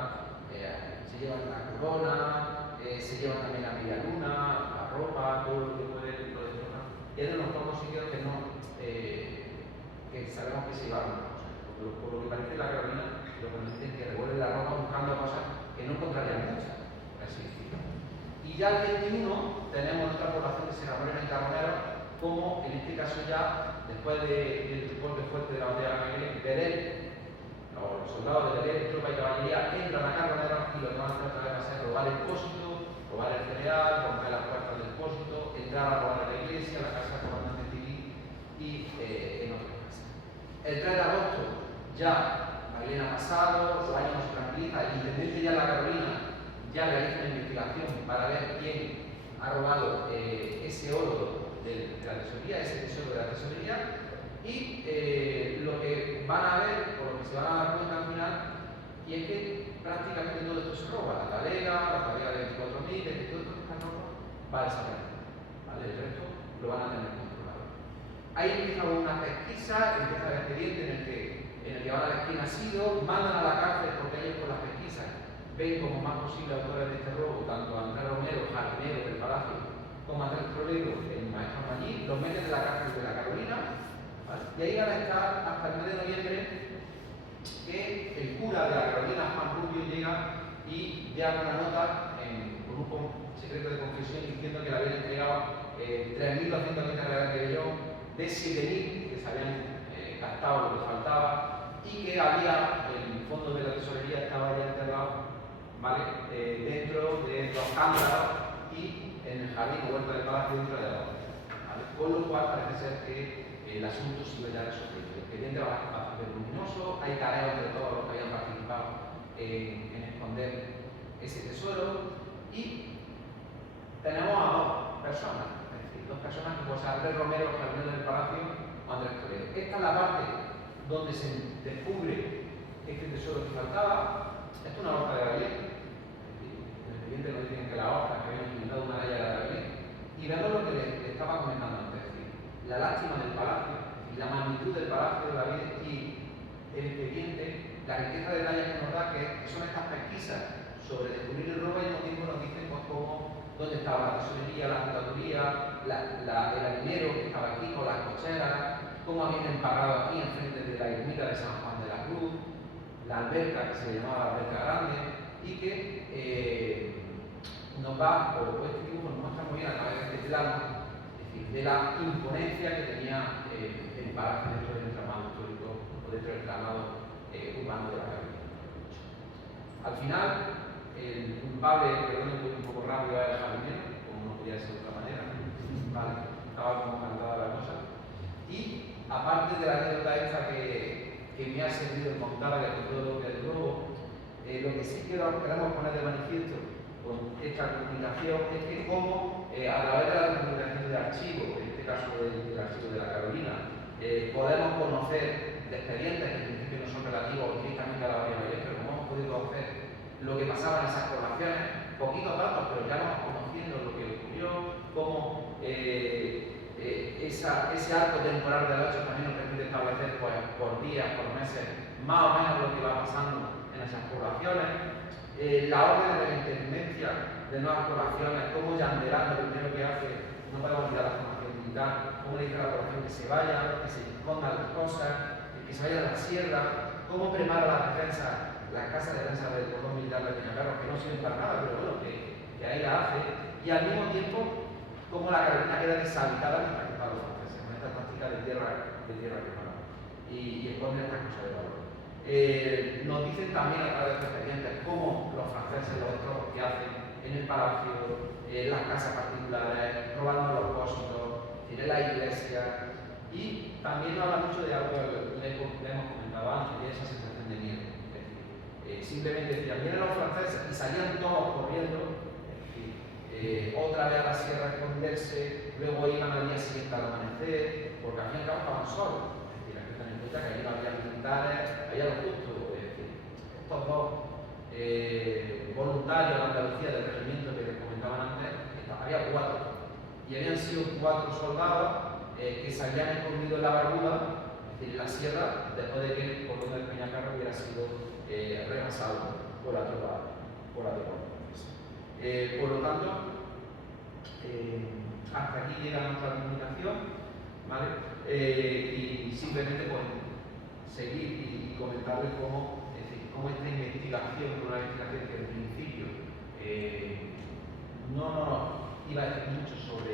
se llevan la corona, se llevan también la media luna, la ropa, todo lo que puede dentro de zona. Y es de los pocos sitios que no que sabemos que se llevaron cosas. Por lo que parece la Carolina, lo que nos dicen que revuelven la ropa buscando cosas que no encontrarían muchas, por así decirlo. Y ya el 21 tenemos otra población de Sierra Morena y Carbonero, como en este caso ya, después del golpe fuerte de la batalla de Belén, los soldados de Belén, tropa y caballería, entran a Carbonero y lo que van a hacer otra vez va a ser robar el depósito, robar el cereal, romper las puertas del depósito, entrar a robar la iglesia, la casa del comandante civil y en otras casas. El 3 de agosto ya Magdalena ha pasado, los años se tranquiliza, el intendente ya de la Carolina ya realiza una investigación para ver quién ha robado ese oro de la tesorería, ese tesoro de la tesorería, y lo que van a ver, o lo que se van a dar cuenta al final, y es que prácticamente todo esto se roba, la talega de 24.000, de todo esto que está robo, va a desaparecer, ¿vale? El resto lo van a tener controlado. Ahí empieza una pesquisa, empieza el expediente en el que van a ver quién ha sido, mandan a la cárcel porque ellos con las pesquisas ven como más posible autores de este robo, tanto a Andrés Romero, jardinero del Palacio, como a Andrés Toledo, el maestro allí, los meten en la cárcel de la Carolina, ¿vale? Y ahí van a estar hasta el mes de noviembre, que el cura de la Carolina, Juan Rubio, llega y da una nota con un secreto de confesión diciendo que le habían entregado 3.220 reales de Bellón de 7.000 que se habían gastado lo que faltaba y que había, el fondo de la tesorería estaba ya enterrado, ¿vale? Dentro de los cámaras y en el jardín o huerta del palacio dentro de la bóveda, ¿vale? Con lo cual parece ser que el asunto se iba ya resolvido. El expediente va bastante luminoso, hay tareas de todos los que habían participado en esconder ese tesoro y tenemos a dos personas, es decir, dos personas que pueden ser Andrés Romero, jardinero del Palacio, o Andrés Toledo. Esta es la parte donde se descubre este tesoro que faltaba. Esto es una hoja de la ley. En el expediente nos dicen que la hoja que habían utilizado una de ellas era la ley. Y vemos lo que les estaba comentando antes, es decir, la lástima del palacio y la magnitud del palacio de David y el expediente, la riqueza de detalles que nos da, que son estas pesquisas sobre descubrir el robo y al mismo tiempo nos dicen pues, dónde estaba la tesorería, la juntaduría, el harinero que estaba aquí con las cocheras, cómo habían emparrado aquí enfrente de la ermita de San Juan de la Cruz, la alberca que se llamaba la alberca grande y que nos va, o este dibujo nos muestra muy bien a través de este plano, es decir, de la imponencia que tenía el palacio dentro del entramado histórico o dentro del entramado urbano de la Carolina. Al final, el culpable, perdón, un poco rápido, era el jardinero, como no podía ser de otra manera, ¿vale? Estaba como cantada la cosa. Y aparte de la anécdota esta que me ha servido en contar el control del robo, lo que sí queremos poner de manifiesto con esta comunicación es que como a través de la documentación de archivo, en este caso del archivo de la Carolina, podemos conocer de expedientes que en principio no son relativos directamente a la Bahía Mayor, pero como hemos podido hacer lo que pasaba en esas poblaciones, poquitos datos, pero ya vamos conociendo lo que ocurrió, cómo ese arco temporal del 8 también nos permite establecer pues, por días, por meses, más o menos lo que va pasando en esas poblaciones. La orden de la intendencia de nuevas poblaciones, cómo Yanderán, lo primero que hace, no podemos olvidar la formación militar, cómo le dice a la población que se vaya, que se escondan las cosas, que se vaya a la sierra, cómo prepara las defensas, las casas de defensa del cordón militar de Peñaperros, que no sirven para nada, pero bueno, que ahí la hace, y al mismo tiempo, cómo la Carolina queda deshabitada mientras que para los franceses, con esta táctica política de tierra quemada y esconden estas cosas de valor. Nos dicen también a través de estos expedientes cómo los franceses, los destrozos que hacen en el palacio, en las casas particulares, robando los depósitos, en la iglesia, y también nos habla mucho de algo que le hemos comentado antes, y esa sensación de miedo. Es decir, simplemente decían, vienen los franceses y salían todos corriendo, otra vez a la sierra a esconderse, luego iban al día siguiente al amanecer, porque al fin y al cabo estaban solos. Es decir, hay que tener en cuenta que allí no había militares, había lo justo. Es decir, estos dos voluntarios de Andalucía del regimiento que les comentaban antes, había 4. Y habían sido 4 soldados que se habían escondido en la Barbuda, es decir, en la sierra, después de que el cordón de Peñacarro hubiera sido rebasado por la tropa francesa. Por lo tanto, hasta aquí llega nuestra comunicación, ¿vale? Y simplemente pues, seguir y comentarles cómo esta investigación, una investigación que en principio no iba a decir mucho sobre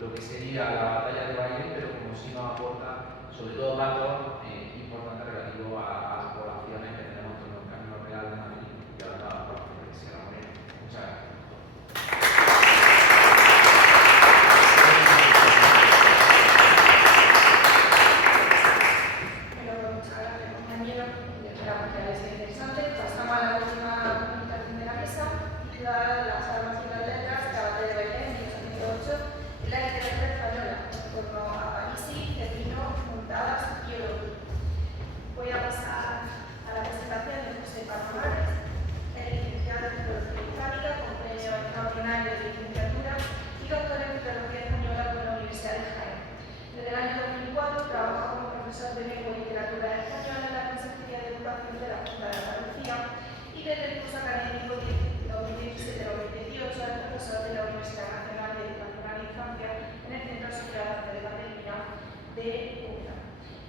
lo que sería la batalla de Bailén, pero como sí nos aporta sobre todo datos importantes relativos a las poblaciones que tenemos en el Camino Real de Madrid y a la población de Sierra Morena. Muchas gracias.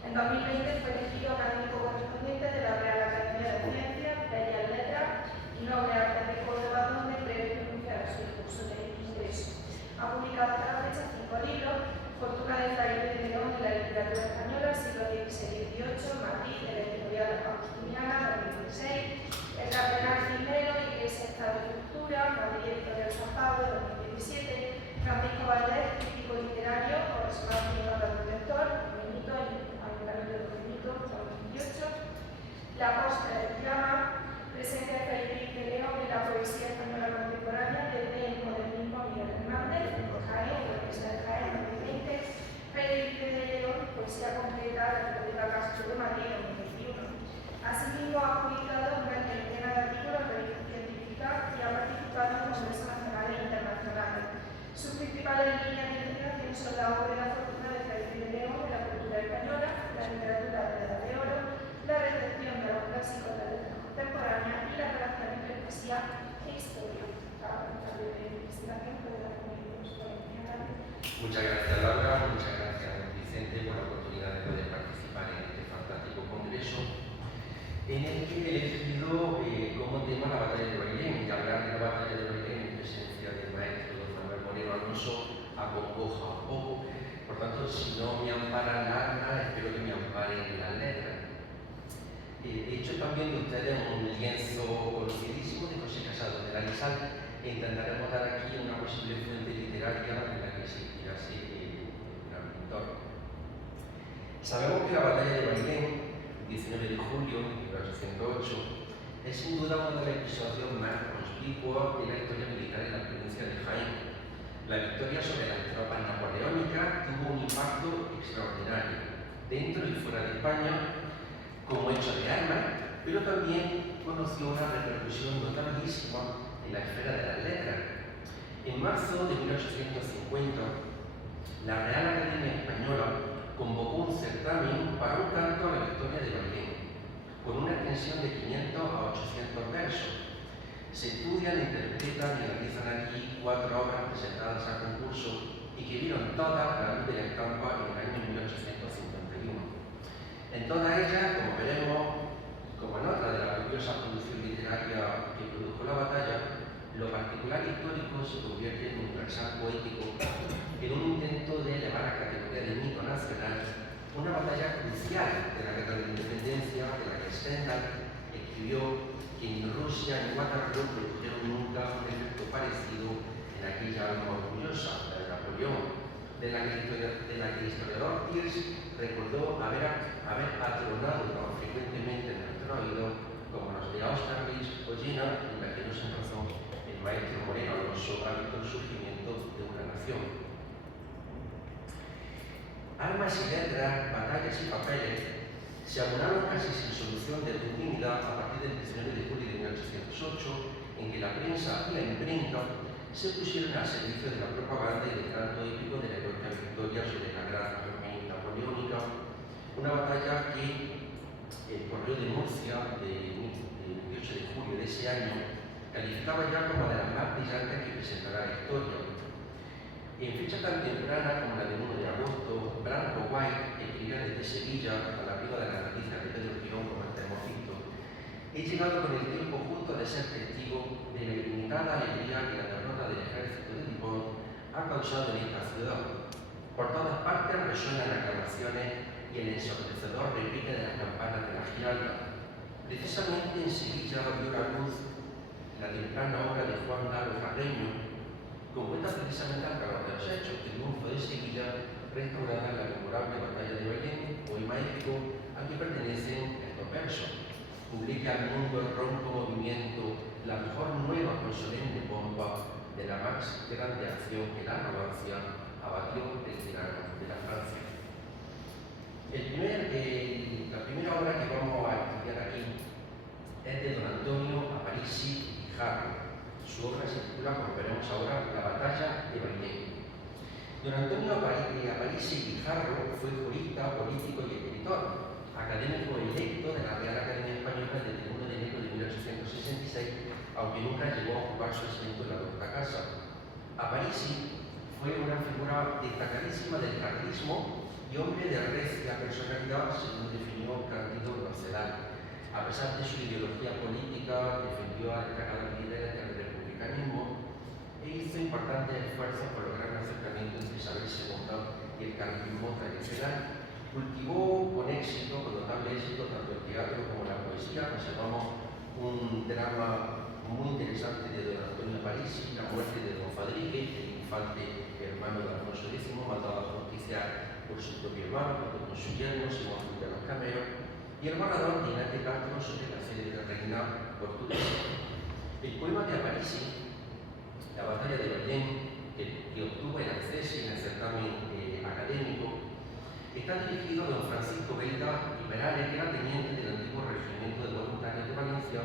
En 2020 fue elegido académico correspondiente de la Real Academia de Ciencias, Bellas Letras y Nobles Artes de Córdoba, donde previo pronunciar su discurso de ingreso. Ha publicado hasta la fecha 5 libros: Fortuna de Fray de León en la literatura española, siglo XVI-XVIII, Madrid, de la editorial Agustiniana, 2016, El Cardenal Cisneros, Iglesia, Estado y Cultura, Madrid, editorial San Pablo, 2017, Francisco Valdés, crítico literario, correspondiente y nota del lector, La Costa del Llama, presencia de Felipe de León en la poesía española contemporánea desde el modernismo a Miguel Hernández, Jaén, Universidad de Jaén, 2020, Felipe de León, poesía completa de la República Castro de Madrid, 2021. Asimismo, ha publicado una treintena de artículos en revistas científicas y ha participado en congresos nacionales e internacionales. Sus principales líneas de investigación son la obra de la fortuna de Felipe de León en la cultura española, la literatura de la Edad de Oro, la recepción de los clásicos de la letra contemporánea y la relación entre poesía e historia. Muchas gracias, Laura, muchas gracias, Vicente, por la oportunidad de poder participar en este fantástico congreso en el que he elegido como tema la batalla de Bailén. Y hablar de la batalla de Bailén en presencia del maestro don Manuel Moreno Alonso acongoja un poco. Por tanto, si no me amparan las armas, espero que me amparen las letras. He hecho también de ustedes un lienzo conocidísimo de José Casado de la Lisal e intentaremos dar aquí una posible fuente literaria en la que se inspirase un gran pintor. Sabemos que la batalla de Bailén, 19 de julio de 1808, es sin duda una de las episodios más conspicuos de la historia militar en la provincia de Jaén. La victoria sobre las tropas napoleónicas tuvo un impacto extraordinario dentro y fuera de España como hecho de armas, pero también conoció una repercusión notabilísima en la esfera de las letras. En marzo de 1850, la Real Academia Española convocó un certamen para un canto a la victoria de Bailén, con una extensión de 500 a 800 versos. Se estudian, interpretan y analizan aquí 4 obras presentadas al concurso y que vieron todas la luz del campo en el año 1851. En todas ellas, como veremos, como en otra de la curiosa producción literaria que produjo la batalla, lo particular histórico se convierte en un versal poético en un intento de elevar a categoría categoría de mito nacional, una batalla crucial de la guerra de la independencia, de la que Stendhal escribió que ni Rusia ni Waterloo produjeron nunca un efecto parecido en aquella alma orgullosa, la de Napoleón, de la que el historiador Pierce recordó haber atronado tan frecuentemente en nuestro oído como los de Austerlitz o Jena, en la que no se razón el maestro Moreno Alonso ha visto el surgimiento de una nación. Armas y letras, batallas y papeles se abonaron casi sin solución de continuidad a partir del 19 de julio de 1808, en que la prensa y la imprenta se pusieron al servicio de la propaganda y del canto épico de la heroica victoria sobre la gran armada napoleónica, una batalla que el Correo de Murcia de 28 de julio de ese año calificaba ya como de las más brillantes que presentará la historia. En fecha tan temprana como la de 1 de agosto, Branco White escribía desde Sevilla, al abrigo de las noticias de Pedro Girón, como antes hemos visto: he llegado con el tiempo justo de ser testigo de la ilimitada alegría que la derrota del ejército de Dupont ha causado en esta ciudad. Por todas partes resuenan aclamaciones y el ensordecedor repique de las campanas de la Giralda. Precisamente en Sevilla vio la luz la temprana obra de Juan Galo Carreño, compuesta precisamente al calor de los hechos, el triunfo de Sevilla, restaurada en la memorable batalla de Belén, poema épico a que pertenecen estos versos. Publica al mundo el ronco movimiento, la mejor nueva con solemne pompa de la más grande acción que la arrogancia abatió el tirano de la Francia. La primera obra que vamos a estudiar aquí es de don Antonio Aparici Guijarro. Su obra se titula, como veremos ahora, La batalla de Bailén. Don Antonio Aparici Guijarro fue jurista, político y escritor, académico electo de la Real Academia Española desde el 1 de enero de 1866, aunque nunca llegó a ocupar su asiento en la Alta Casa. Aparici fue una figura destacadísima del carlismo y hombre de recia personalidad, según definió Cándido Nocedal. A pesar de su ideología política, defendió a destacados líderes del republicanismo e hizo importantes esfuerzos por lograr un acercamiento entre Isabel II y el carlismo tradicional. Cultivó con éxito, con notable éxito, tanto el teatro como la poesía. Conservamos un drama muy interesante de don Antonio Aparici, La muerte de don Fadrique, el infante hermano de Alfonso X, mandado a justicia por su propio hermano, junto con su yerno, Simón de los Cameros, y el borrador de Ignacio Castro sobre la sede de la reina portuguesa. El poema de Aparici, La batalla de Belén, que obtuvo el acceso en el certamen académico, está dirigido a don Francisco Belda y Perales, que era teniente del antiguo regimiento de voluntarios de Valencia,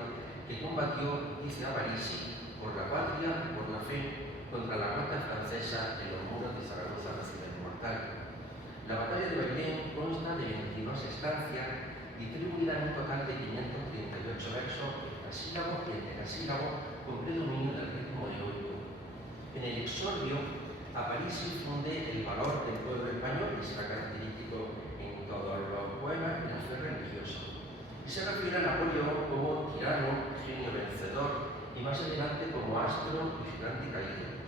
que combatió, dice Aparici, por la patria y por la fe, contra la flota francesa en los muros de Zaragoza, la ciudad inmortal. La batalla de Bailén consta de 22 estancias, distribuidas en un total de 538 versos hexasílabos y endecasílabos con predominio del ritmo eólico. En el exordio, Aparici funde el valor del pueblo español, que será característico en todos los poemas, y la fe religiosa. Y se refiere a Napoleón como tirano, genio vencedor, y más adelante como astro y gigante caído.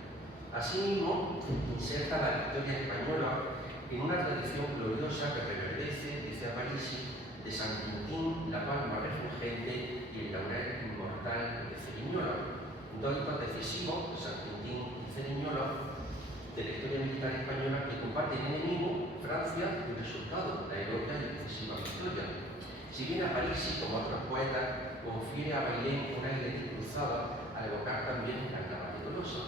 Asimismo, inserta la victoria española en una tradición gloriosa que reverdece, dice Aparici, de San Quintín, la palma refulgente y el laurel inmortal de Ceriñola. Dos hitos decisivos, San Quintín y Ceriñola, de la historia militar española, que comparten enemigo, Francia, y resultado, la heroica y decisiva victoria. Si bien Aparici, como otros poetas, confiere a Bailén una aire cruzada al evocar también al Navaja de Tolosa.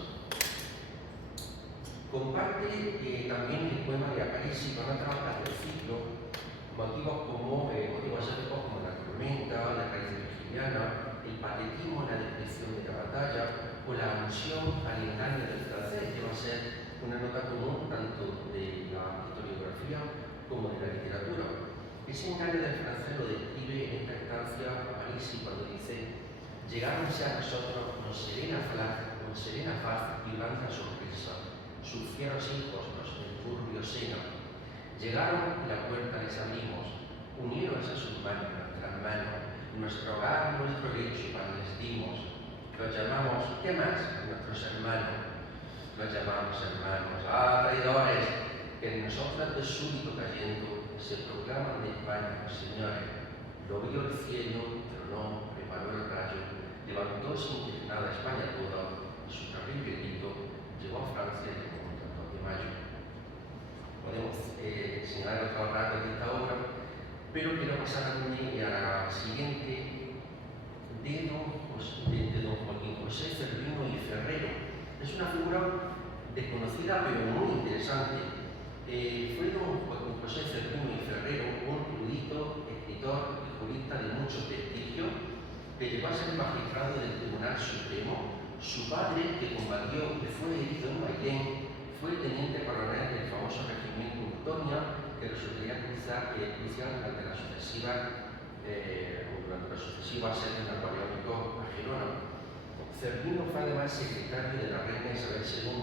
Comparte también el poema de Aparici con otras obras del ciclo, motivos épicos como la tormenta, la raíz virgiliana, el patetismo en la descripción de la batalla o la alusión al engaño del francés, que va a ser una nota común tanto de la historiografía como de la literatura. Ese engaño del francés lo describe en esta estancia Aparici cuando dice: llegáronse a nosotros con serena faz y blanca sonrisa sus fieros hijos, los del turbio seno. Llegaron y la puerta les abrimos, unieronse a sus manos, nuestras manos, nuestro hogar, nuestro lecho, pan les dimos. Los llamamos, ¿qué más? Nuestros hermanos. Los llamamos hermanos. ¡Ah, traidores! que en nosotras de súbito cayendo se proclaman de España, señores, lo vio el cielo, pero no preparó el rayo, levantóse indignada España toda, y su terrible grito llegó a Francia y llegó contra el 2 de mayo. Podemos señalar otro rato de esta obra, pero quiero pasar a la siguiente de don Joaquín José Cervino y Ferrero. Es una figura desconocida pero muy interesante. Fue don Joaquín José Cervino y Ferrero un erudito, escritor y jurista de mucho prestigio que llegó a ser magistrado del Tribunal Supremo. Su padre, que combatió, que fue herido en Bailén, fue teniente coronel del famoso regimiento Urtonia, que resultaría crucial durante la sucesiva asedio napoleónico a Gerona. Cervino fue además secretario de la reina Isabel II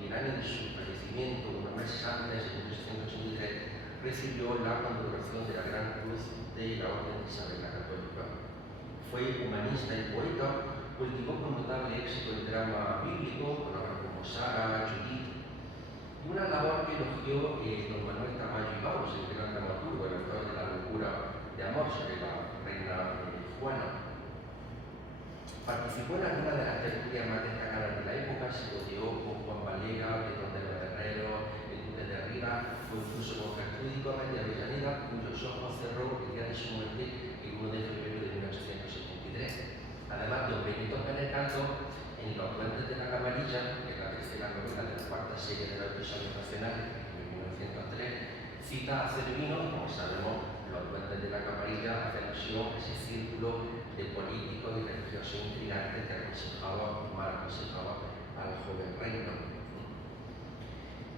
y el año de su fallecimiento, unos meses antes, en 1883, recibió la condecoración de la Gran Cruz de la Orden de Isabel la Católica. Fue humanista y poeta, cultivó con notable éxito el drama bíblico, con obras como Sara, Judith, y una labor que elogió don Manuel Tamayo y Baus, el gran dramaturgo, el autor de La locura de amor sobre la reina Juana. Participó en alguna de las tertulias más destacadas de la época, se codeó con Juan Valera, Pedro de Guerrero, el duque de Rivas, fue incluso con Gertrúdico de Avellaneda, cuyos ojos cerró el día de su muerte, el 1 de febrero de 1873. Además, don Benito Pérez Caldo, en Los Duendes de la Camarilla, que es la tercera novela de la cuarta serie de los episodios nacionales, en 1903, cita a Cervino, como sabemos, Los Duendes de la Camarilla hace alusión a ese círculo de políticos y religiosos intrigantes que aconsejaba o mal aconsejaba al joven reino.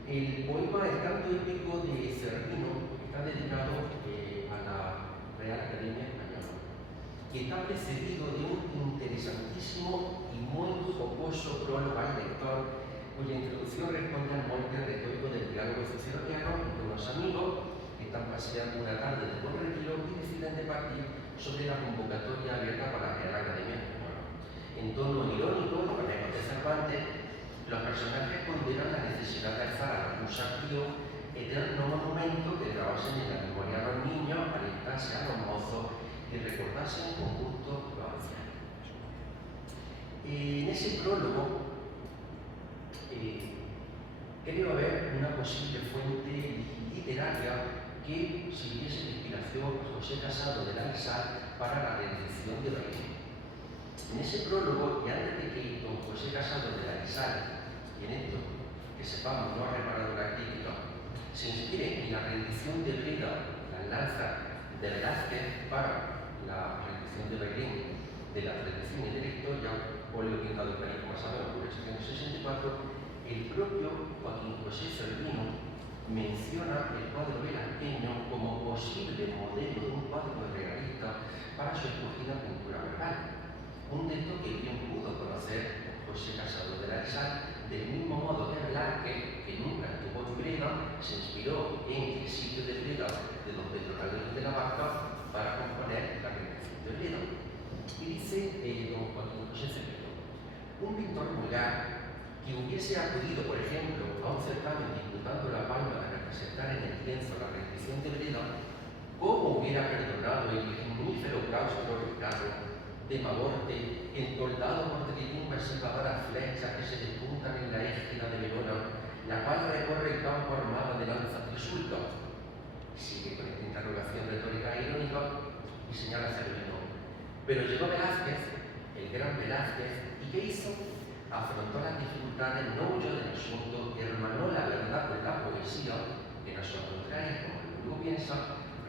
El poema El canto épico de Cervino está dedicado a la Real Academia Española y está precedido de un interesantísimo y muy jocoso prólogo al lector, cuya introducción responde al molde retórico del diálogo ciceroniano entre unos amigos que están paseando una tarde de buen retiro y deciden debatir sobre la convocatoria abierta para la Real Academia Española. En tono irónico, los manejos de Cervantes, los personajes ponderan la necesidad de alzar a la musa Clío eterno monumento que grabasen en la memoria a los niños, alentase a los mozos y recordasen con gusto los ancianos. En ese prólogo creo haber una posible fuente literaria que sirviese de inspiración a José Casado de la Sal para la reedición de Bailén. En ese prólogo, y antes de que don José Casado de la Sal, y en esto que sepamos no ha reparado la crítica, se inspire en la rendición de Breda, las lanzas de Velázquez para la rendición de Bailén de la tradición y de la historia, óleo pintado en París, como sabemos, por 1864, el propio Joaquín José Cervino menciona el cuadro velasqueño como posible modelo de un cuadro realista para su escogida pintura verbal. Un dato que bien pudo conocer José Casado de la Sal, del mismo modo que Velázquez, que nunca estuvo en Breda, se inspiró en el sitio de Breda de don Pedro Calderón de la Barca para componer la creación de Breda. Y dice don Joaquín José Cervino, un pintor vulgar que hubiese acudido, por ejemplo, a un certamen disputando la palma de representar en el lienzo la rendición de Breda, ¿cómo hubiera perdonado el ignífero claustro Ricardo de Maborte, entoldado por triunfas silbadoras flechas que se despuntan en la égida de Verona, la cual recorre el campo armada de lanzas trisultas? Sigue con esta interrogación retórica e irónica y señala Cervino. Pero llegó Velázquez, el gran Velázquez, ¿y qué hizo? Afrontó las dificultades, no huyó del asunto, hermanó la verdad con la poesía, que no son contrarias como el mundo piensa,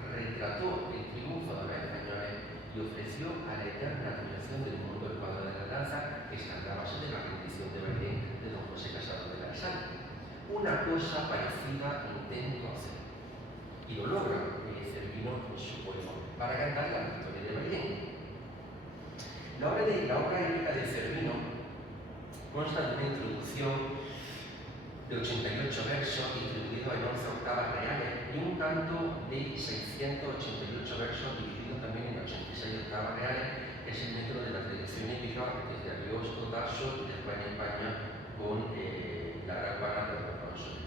retrató el triunfo de los españoles y ofreció a la eterna admiración del mundo el cuadro de la danza que está en la base de la rendición de Bailén de don José Casado de la Sal. Una cosa parecida intento hacer. Y lo logra Cervino en su poema para cantar la victoria de Bailén. La obra épica de Cervino consta de una introducción de 88 versos distribuidos en 11 octavas reales y un canto de 688 versos dividido también en 86 octavas reales, que es el método de la tradición épica desde Ariosto, Tasso y después en España con la Gran Barra de los Alfonso.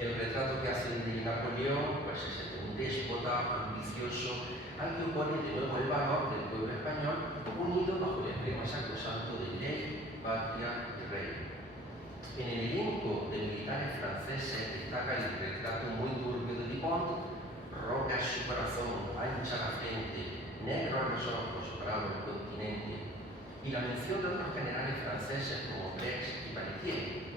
El retrato que hacen de Napoleón pues es el de un déspota ambicioso al que opone de nuevo el valor del pueblo español unido bajo el emblema sacrosanto de ley, patria y rey. En el elenco de militares franceses destaca el retrato muy turbio de Dupont, roca su corazón, ancha la frente, negros los ojos, bravo el continente, y la mención de otros generales franceses como Brex y Pelletier,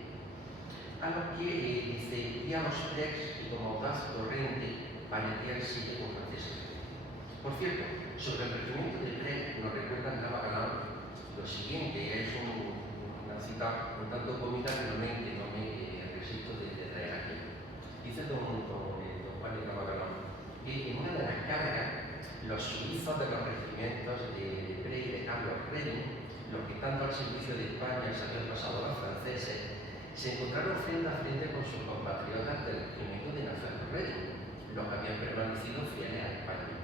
a los que dice, y a los Brex y como Audaz Torrente, Pelletier sigue con franceses. Por cierto, sobre el regimiento de Brex nos recuerda en Navagalán lo siguiente, es una cita un tanto cómica, pero no me resisto de traer aquí. Dice don Juan de Navagalán que en una de las cargas, los suizos de los regimientos de Brex y de Carlos Reding, los que tanto al servicio de España se habían pasado a los franceses, se encontraron frente a frente con sus compatriotas del regimiento de Nazario Reding, los que habían permanecido fieles a España.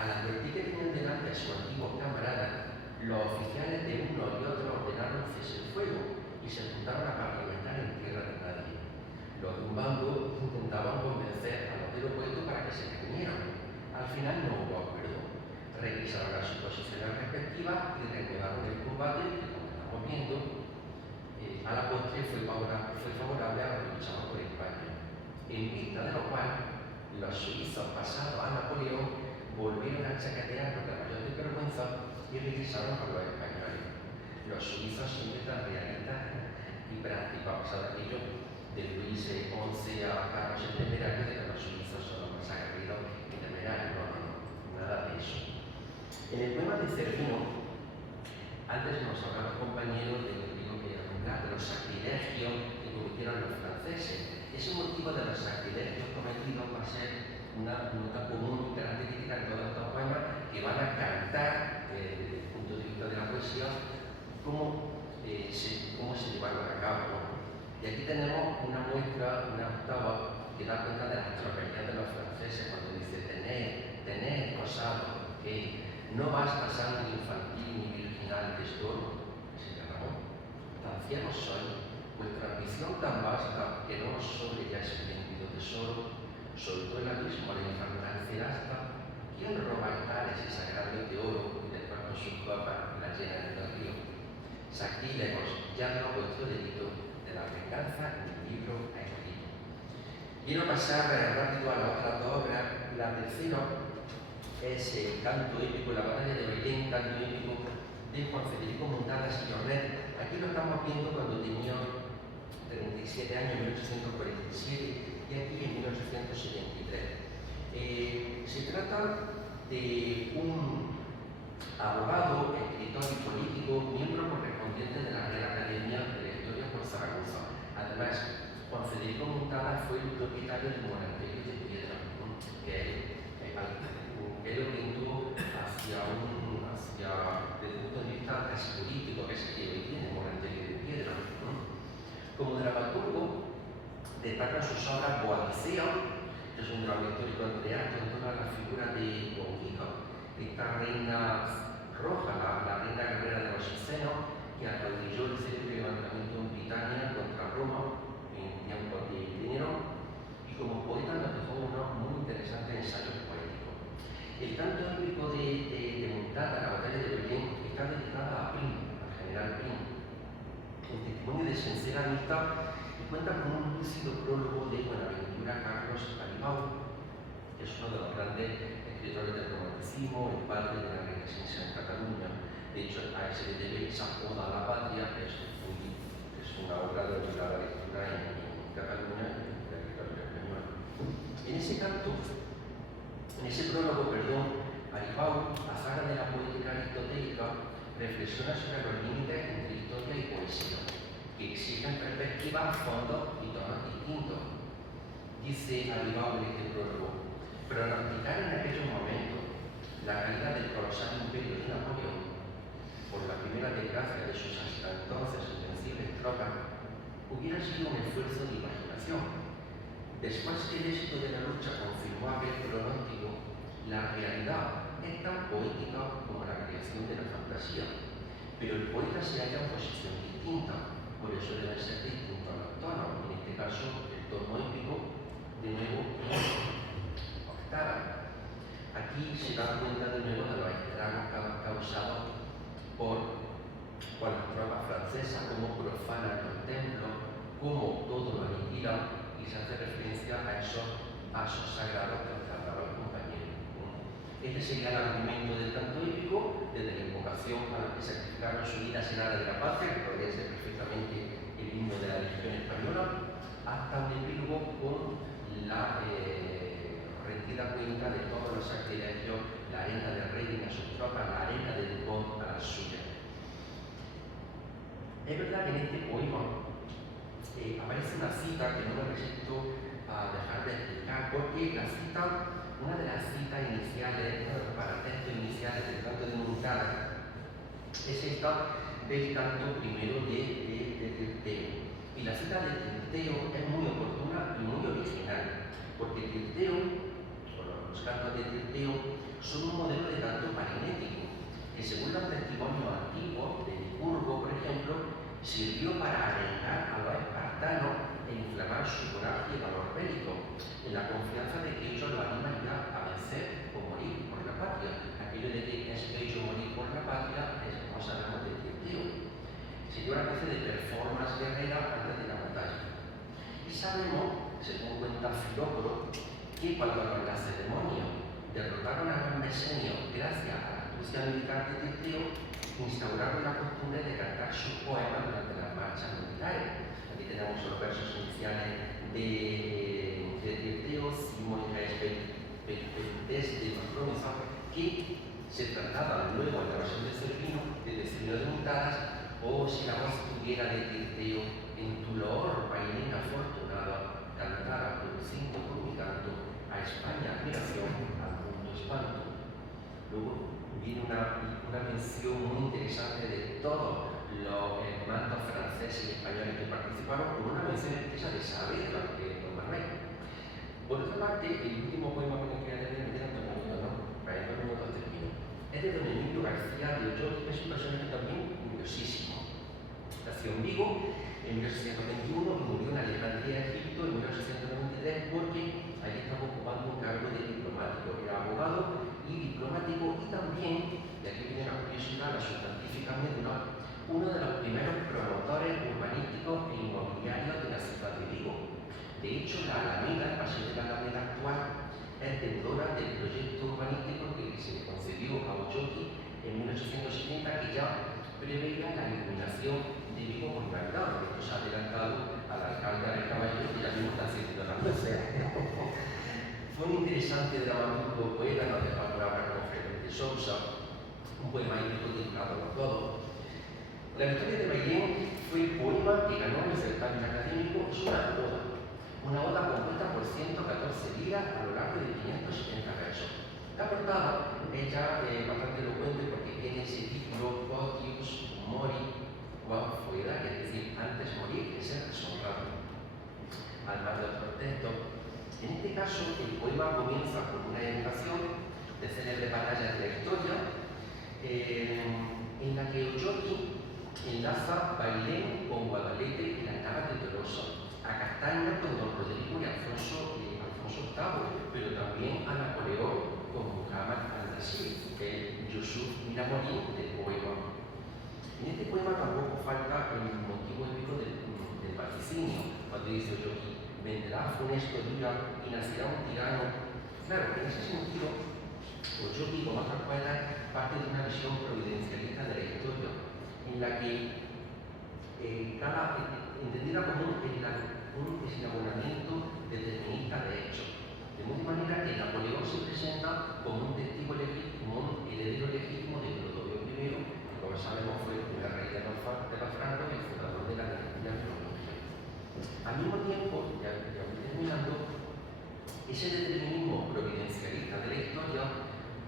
Al advertir que tenían delante a su antiguo camarada, los oficiales de uno y otro ordenaron cese el fuego y se juntaron a parlamentar en tierra de nadie. Los de un bando intentaban convencer a los del opuesto para que se reunieran. Al final no hubo acuerdo. Regresaron a sus posiciones respectivas y reanudaron el combate que, como estamos viendo, a la postre fue favorable a los que luchaban por España. En vista de lo cual, los suizos pasados a Napoleón volvieron a chacatear con la mayor vergüenza y regresaron a los españoles. Los suizos siempre tan realistas y prácticos, a pesar de aquello de Luis XI a Carlos el Temerario, de que los suizos son los más aguerridos y temerarios, nada de eso. En el poema de Cervino, antes nos hablaba el compañero de los sacrilegios que cometieron los franceses. Ese motivo de los sacrilegios cometidos va a ser una nota común y característica en todos estos poemas que van a cantar desde el punto de vista de la poesía cómo se llevaron a cabo. Y aquí tenemos una muestra, una octava, que da cuenta de las tropelías de los franceses cuando dice tened osado, que no basta sangre infantil ni virginal de estorbo, que se derramó. Tan ciegos sois, vuestra ambición tan vasta que no os sobre ya espléndido tesoro, soltó el abismo la infernal cerasta. ¿Quién roba altares y sagrados de oro y después con sus copas la llenan del río? Sacrílegos, ya no vuestro delito, de la venganza en el libro ha escrito. Quiero pasar rápido a las otras dos obras. La tercera es el canto épico, la batalla de Bailén, canto épico de Juan Federico Montadas y Jornet. Aquí lo estamos viendo cuando tenía 37 años, en 1847, y aquí en 1873. Se trata de un abogado, escritor y político, miembro correspondiente de la Real Academia de la Historia por Zaragoza. Además, Juan Federico Montadas fue el propietario del monasterio de Piedra, que él orientó desde un punto de vista casi político, que es el que hoy tiene el monasterio de Piedra. Como dramaturgo, destacan sus obras Boadicea, que es un drama histórico de arte en toda la figura de Bonquica, esta reina roja, la reina guerrera de los Sicenos, que arrodilló el célebre levantamiento en Britania contra Roma en tiempos de Nerón, y como poeta nos dejó unos muy interesantes ensayos poéticos. El canto épico de Montada, la batalla de Bailén, está dedicada a Prim, al general Prim, el testimonio de sincera amistad, y cuenta con un lúcido prólogo de Buenaventura Carlos Aribau, que es uno de los grandes escritores del romanticismo, el padre de la Renacencia en Cataluña. De hecho, a ese le debe esa Oda a la Patria, que es una obra de obligada lectura en Cataluña y en la literatura española. En ese prólogo, Aribau, a saga de la poética aristotélica, reflexiona sobre los límites entre historia y poesía, que exigen perspectivas, fondos y tonos distintos. Dice Aribau en este prólogo: pronosticar en aquellos momentos la caída del colosal imperio de Napoleón por la primera desgracia de sus hasta entonces invencibles tropas hubiera sido un esfuerzo de imaginación. Después que el éxito de la lucha confirmó aquel pronóstico, la realidad es tan poética como la creación de la fantasía, pero el poeta se halla en posición distinta, por eso deben ser distintos los tonos. En este caso, el tono épico da cuenta de nuevo de los estragos causados por las tropas francesas, cómo profanan los templos, cómo todo lo aniquilan, y se hace referencia a esos pasos sagrados que trataban los compañeros. Este sería el argumento del canto épico, desde la invocación a los que sacrificaron su vida en aras de la patria, que podría ser perfectamente el himno de la Legión Española, hasta un epílogo con la rendida cuenta de todos los sacrilegios, la arena del rey a sus tropas, la arena del Dupont a las suyas. Es verdad que en este poema aparece una cita que no me resisto a dejar de explicar, porque la cita, una de las citas iniciales, uno de los paratextos iniciales del canto de Muntada, es esta del canto primero de Tirteo. Y la cita de Tirteo es muy oportuna y muy original, porque Tirteo, o los cantos de Tirteo, son un modelo de canto parinético, que según los testimonios antiguos de Licurgo, por ejemplo, sirvió para alentar a los espartanos e inflamar su coraje y valor bélico, en la confianza de que ellos lo animarían a vencer o morir por la patria. Aquello de que es bello morir por la patria es como sabemos de Tirteo. Sería una especie de performance guerrera antes de la batalla. Y sabemos, según cuenta Filócoro, que cuando los lacedemonios derrotaron a los mesenios gracias a la astucia militar de Tirteo, instauraron la costumbre de cantar sus poemas durante las marchas militares. Aquí tenemos los versos iniciales de Tirteo, Simón Perites de Promesa, que se trasladan luego en la versión de Cervino de Muntadas, o si la voz tuviera de Tirteo, en tu loor, pailín afortunada, cantada por cinco por mi canto, a España admiración, al mundo espanto. Luego viene una mención muy interesante de todos los mandos franceses y españoles que participaron, con una mención expresa de Saavedra, de Don Manuel. Por otra parte, el último poema que me queda leer, me quedan 2 minutos, ¿no? Para ir 2 minutos termino. Es de Don Emilio García de Ochoa, que es un personaje también curiosísimo. Nació en Vigo en 1821 y murió en Alejandría, Egipto, en 1893, porque allí estaba ocupando un cargo de diplomático. Era abogado y diplomático, y también, y aquí viene la curiosidad, la sustantífica médula, uno de los primeros promotores urbanísticos e inmobiliarios de la ciudad de Vigo. De hecho, la Alameda, el paseo de la Alameda actual, es deudora del proyecto urbanístico que se le concedió a Ochoqui en 1870, que ya preveía la iluminación de Vigo por Navidad. Esto se ha adelantado al alcalde del Caballero, que ya mismo está haciendo la plaza. Fue un interesante dramaturgo poeta, no deja palabras con Félix de Sousa, un poema épico titulado Los Godos. La victoria de Bailén fue el poema que ganó el certamen académico. Es una oda compuesta por 114 liras a lo largo de 570 versos. La portada es ya bastante elocuente porque tiene ese título Potius Mori Quam Fuera, es decir, antes morir que ser deshonrado. Además de otros textos, en este caso el poema comienza con una evocación de célebres batallas de la historia, en la que Ochoqui enlaza Bailén con Guadalete y las Navas de Tolosa, a Castaña con Don Rodrigo y Alfonso VIII, pero también a Napoleón con Muhammad al-Nasir, el Yusuf Miramorí del poema. En este poema tampoco falta el motivo épico del vaticinio, cuando dice Ochoqui, vendrá funesto día y nacerá un tirano. Claro, en ese sentido, Ochoqui, como otros poetas, parte de una visión providencialista de la historia, en la que entendida como un desenabonamiento determinista de hechos. De manera que Napoleón se presenta como un testigo legítimo, un heredero legítimo de Clodorio I, que como sabemos fue el primer rey de los francos y el fundador de la dinastía Merovingia. Al mismo tiempo, ya voy terminando, ese determinismo providencialista de la historia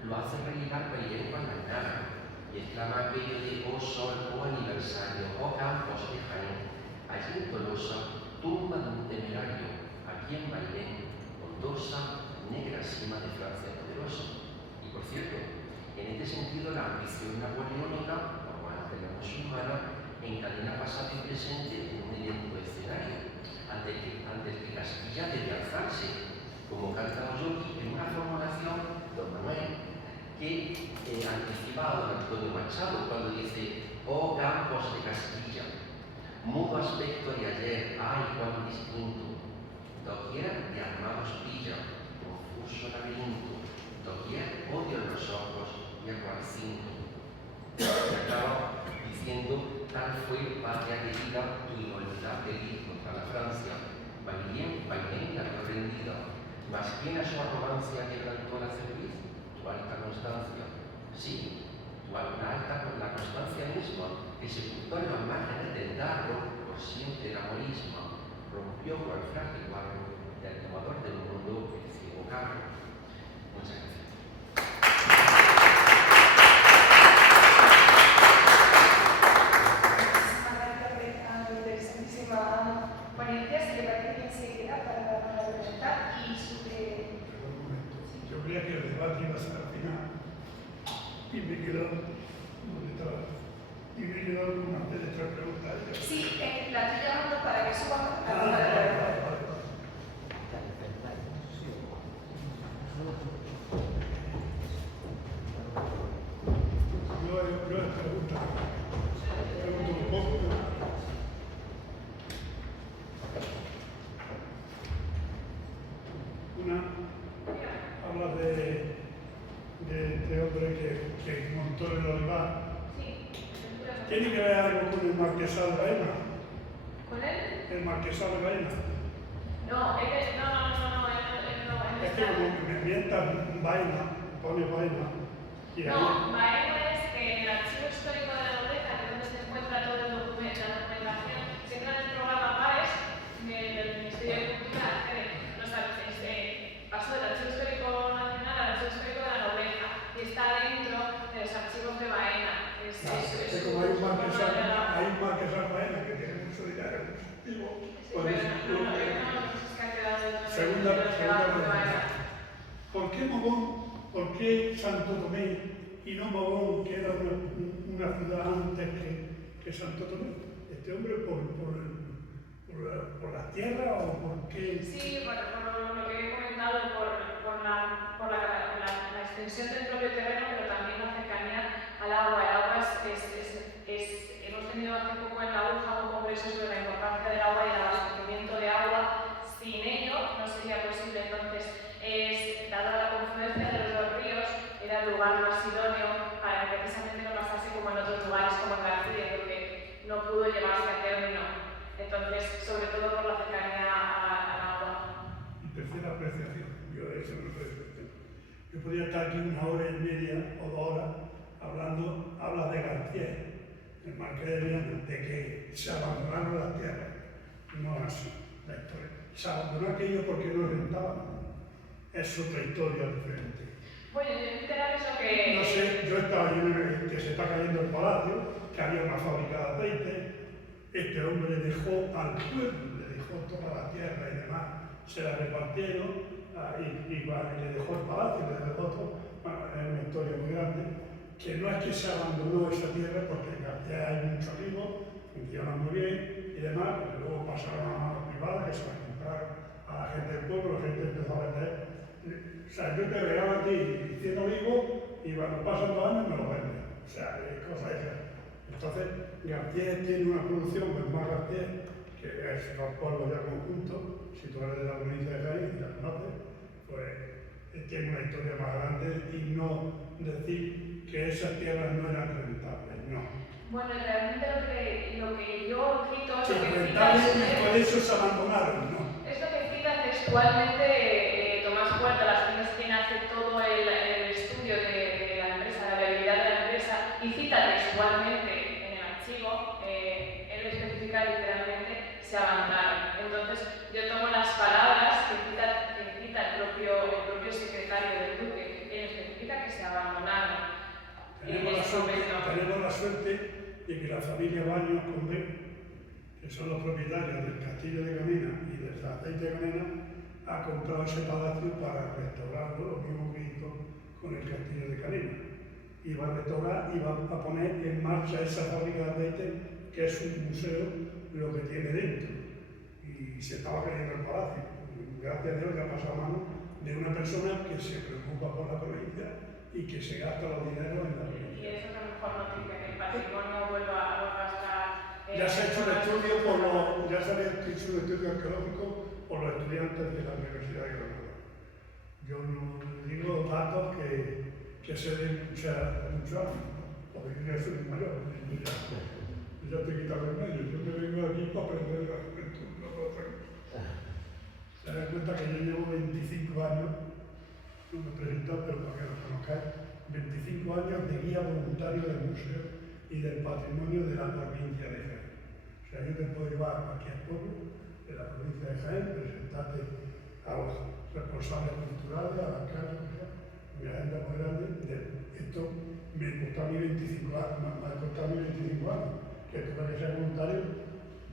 lo hace rellenar Bailén con las naves, y exclama aquello de oh sol, oh aniversario, oh campos de Jaén, allí en Tolosa, tumba de un temerario, aquí en Bailén, ondosa, negra cima de Francia poderosa. Y por cierto, en este sentido la ambición napoleónica, como ante la musulmana, encadena pasado y presente en un idéntico escenario, ante el que Castilla debe alzarse, como canta Ochoqui en una formulación, Don Manuel, que anticipaba don Antonio Machado cuando dice: oh campos de Castilla, mudo aspecto de ayer, ay cuán distinto, doquier de armados pilla, confuso laberinto, doquier odio en los ojos y el cinto. Y acaba diciendo: tal fue, patria querida, tu inolvidable lid contra la Francia, Bailén la no rendida, mas quién a su arrogancia quebrantó la cerviz, tu alta constancia. Sí, tu alta con la constancia misma, que sepultó en las márgenes del Darro por siempre el amorismo, rompió cual frágil barro del tomador del mundo el ciego carro. Muchas gracias. Ponencia, si le parece bien se queda para presentar y sobre... Yo creía que el debate iba a ser al final y me he quedado donde estaba. Y me he quedado con una de tres preguntas. Sí, la estoy llamando para que suba a Yo pregunto un poco. Una habla de este hombre que montó el olivar. ¿Tiene que ver algo con el Marquesado de Baena? ¿Con él? ¿El Marquesado de Baena? No, es que no. Es que como me mientas Baena, pone Baena. No, Baena es que en el archivo histórico de la nobleza, que es donde se encuentra todo el documento, la documentación, se entra en el programa PAES del Ministerio de Cultura, pasó del Archivo Histórico Nacional al Archivo Histórico de la Nobleza y está dentro de los archivos de Baena. Es como hay un Marquesado de Baena que tiene mucho dinero. Segunda pregunta. ¿Por qué Mogón? ¿Por qué Santo Tomé y no Mogón, que era una ciudad antes que Santo Tomé? ¿Este hombre por la tierra o por qué? Sí, por lo que he comentado, por la extensión del propio terreno, pero también la cercanía al agua. El agua hemos tenido hace poco en la UJA un congreso sobre la importancia del agua y el abastecimiento de agua. Sin ello no sería posible. Entonces, dada la confluencia de los dos ríos, era el lugar más idóneo para que precisamente no pasase como en otros lugares como en García, porque no pudo llevarse a término. Entonces, sobre todo por la cercanía al agua. Y tercera apreciación, yo eso no lo sé. Yo podría estar aquí 1 hora y media o 2 horas habla de García, el Marqués de Viana, de que se abandonaron las tierras. No es así la historia. Se abandonó aquello porque no rentaban. Es otra historia diferente. Bueno, yo literal eso que... No sé, yo estaba allí que se está cayendo el palacio, que había una fábrica de aceite. Este hombre le dejó al pueblo, le dejó toda la tierra y demás, se la repartieron y le dejó el palacio, le dejó todo. Bueno, es una historia muy grande, que no es que se abandonó esa tierra porque en García hay muchos amigos, funcionan muy bien y demás, pero luego pasaron a manos privadas que se las compraron a la gente del pueblo, la gente empezó a vender. O sea, yo te regalo a ti 100 olivos y cuando pasan 2 años me lo venden. O sea, cosas esas. Entonces, García tiene una producción, pues más García, que es dos pueblos ya conjuntos. Si tú eres de la provincia de Cádiz y la conoces, pues tiene una historia más grande y no decir que esas tierras no eran rentables, no. Bueno, realmente lo que yo cito es Sí, lo que rentables y por eso se abandonaron, ¿no? es lo que cita textualmente Tomás Puerta, quien hace todo el estudio de la empresa, la viabilidad de la empresa, y cita textualmente en el archivo, él especifica literalmente se abandonaron. Entonces, yo tomo las palabras que cita el propio secretario del duque, él especifica que se abandonaron. Tenemos la suerte de que la familia Baños Condé, que son los propietarios del Castillo de Canena y del aceite de Canena, ha comprado ese palacio para restaurarlo, lo mismo que hizo con el Castillo de Canena. Y va a restaurar y va a poner en marcha esa fábrica de aceite, que es un museo, lo que tiene dentro. Y se estaba cayendo el palacio. Gracias a Dios que ha pasado a mano de una persona que se preocupa por la provincia y que se gasta los dineros en la vivienda. Y eso es la mejor noticia, que el patrimonio vuelva a estar... Ya se ha hecho un estudio arqueológico por los estudiantes de la Universidad de Granada. Yo no digo datos que se den muchos años, podría ser mayor. Ya te quitan el medio, yo me vengo aquí para aprender la juventud, no para otra cosa. Se dan cuenta que yo llevo 25 años, no me he presentado, pero para que lo conozcáis, 25 años de guía voluntario del museo y del patrimonio de la provincia de Jaén. O sea, yo te puedo llevar a cualquier pueblo de la provincia de Jaén, presentarte a los responsables culturales, a las casas, mi agenda muy grande. Esto me costó a mí 25 años, me ha costado a mí 25 años, que tuve que ser voluntario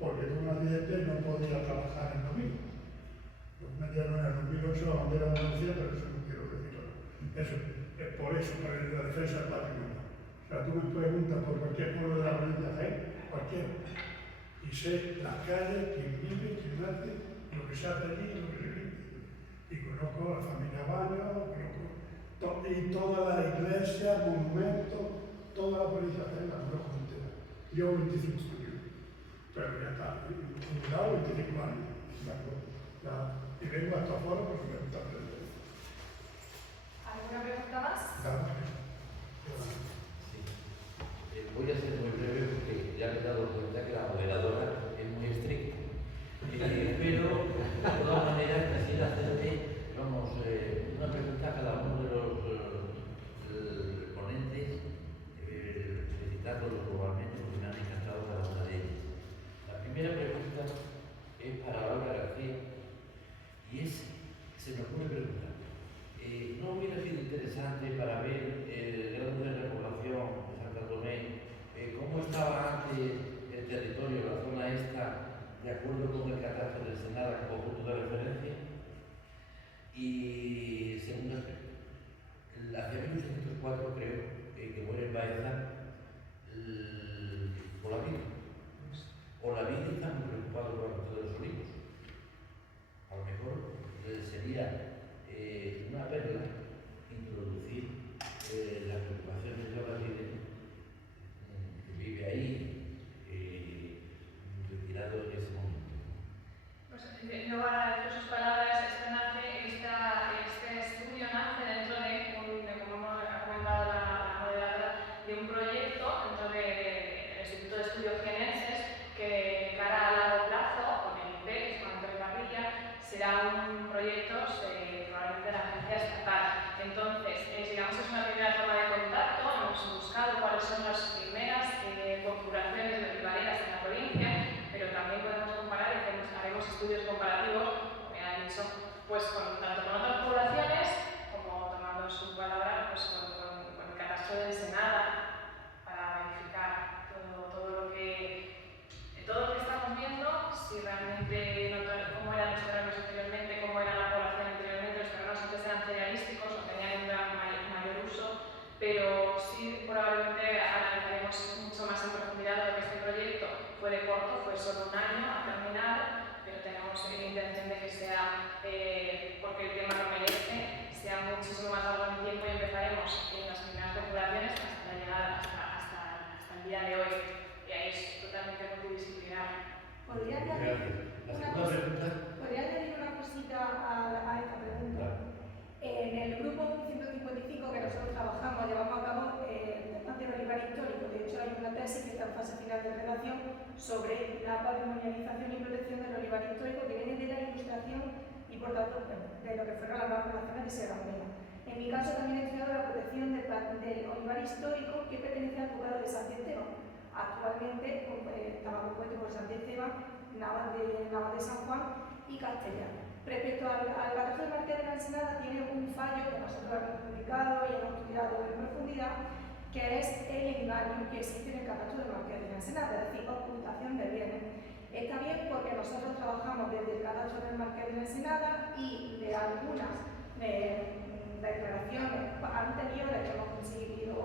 porque tuve un accidente y no podía trabajar en domingo. Me dieron en el 2008 la bandera de Andalucía, pero eso no quiero decirlo. Eso, es por eso, para la defensa del patrimonio. O sea, tú me preguntas por cualquier pueblo de la provincia de Jaén, cualquiera, y sé las calles, quién vive, quién nace, lo que se hace allí, lo que se vive. Y conozco a la familia Baño, y toda la iglesia, monumentos, toda la provincia de Jaén la conozco entera. Yo 25 años, pero ya está, jubilado 25 años, ¿de acuerdo? Y vengo hasta afuera porque me gusta aprender. ¿Alguna pregunta más? Claro. Sí. Voy a ser muy breve porque ya me he dado cuenta que la moderadora es muy estricta. Pero, de todas maneras, quisiera hacerte, una pregunta a cada uno de los ponentes, felicitándolos globalmente porque me han encantado cada una de ellas. La primera pregunta es para Laura García y se me ocurre preguntar, ¿no hubiera sido interesante para ver el grado de repoblación de Santa Tomé, cómo estaba antes el territorio, la zona esta, de acuerdo con el catastro del Senado como punto de referencia? Y segundo aspecto, hacia 1804 creo que muere en Baeza por la vida. O la vida está muy preocupado por el de los olivos. A lo mejor sería una perla introducir las preocupaciones de la vida que vive ahí, retirado en ese momento. Pues, yo agradezco sus palabras. Este estudio nace dentro como ha comentado la moderadora, de un proyecto dentro del Instituto de Estudios Jienenses que, cara a largo plazo, con el IPEC, con Antonio Parrilla, será un proyecto probablemente de la agencia estatal. Entonces, digamos que es una primera toma de contacto. Hemos buscado cuáles son las primeras configuraciones de olivareras en la provincia, pero también podemos comparar y haremos estudios comparativos, como ya he dicho, pues tanto con otras poblaciones como, tomando su palabra, pues con el catastro de Ensenada, para verificar todo lo que estamos viendo, si realmente cómo eran los terrenos anteriormente, cómo era la población anteriormente. Los terrenos antes eran cerealísticos o tenían un mayor uso, pero sí probablemente analizaremos mucho más en profundidad lo que este proyecto fue de corto, fue solo un año a terminar, pero tenemos la intención de que sea, porque el tema lo merece, sea muchísimo más largo en el tiempo, y empezaremos en las primeras configuraciones hasta llegar hasta el día de hoy. Y ahí es totalmente multidisciplinar. ¿Podría añadir una cosita a esta pregunta? En el grupo 155 que nosotros trabajamos, llevamos a cabo el tema del olivar histórico. De hecho, hay una tesis que está en fase final de redacción sobre la patrimonialización y protección del olivar histórico, que viene de la Ilustración y, por tanto, de lo que fueron las normas nacionales de Sierra Morena. En mi caso, también he estudiado la protección del olivar histórico que pertenece al Ducado de Santi Esteban. Actualmente estaba compuesto por Santi Esteban, Navas de San Juan y Castellar. Respecto al catastro de Marqués de la Ensenada, tiene un fallo que nosotros hemos publicado y hemos estudiado en profundidad, que es el engaño que existe en el catastro de Marqués de la Ensenada, es decir, ocultación de bienes. Está bien porque nosotros trabajamos desde el catastro del Marqués de la Ensenada y de algunas declaraciones anteriores que hemos conseguido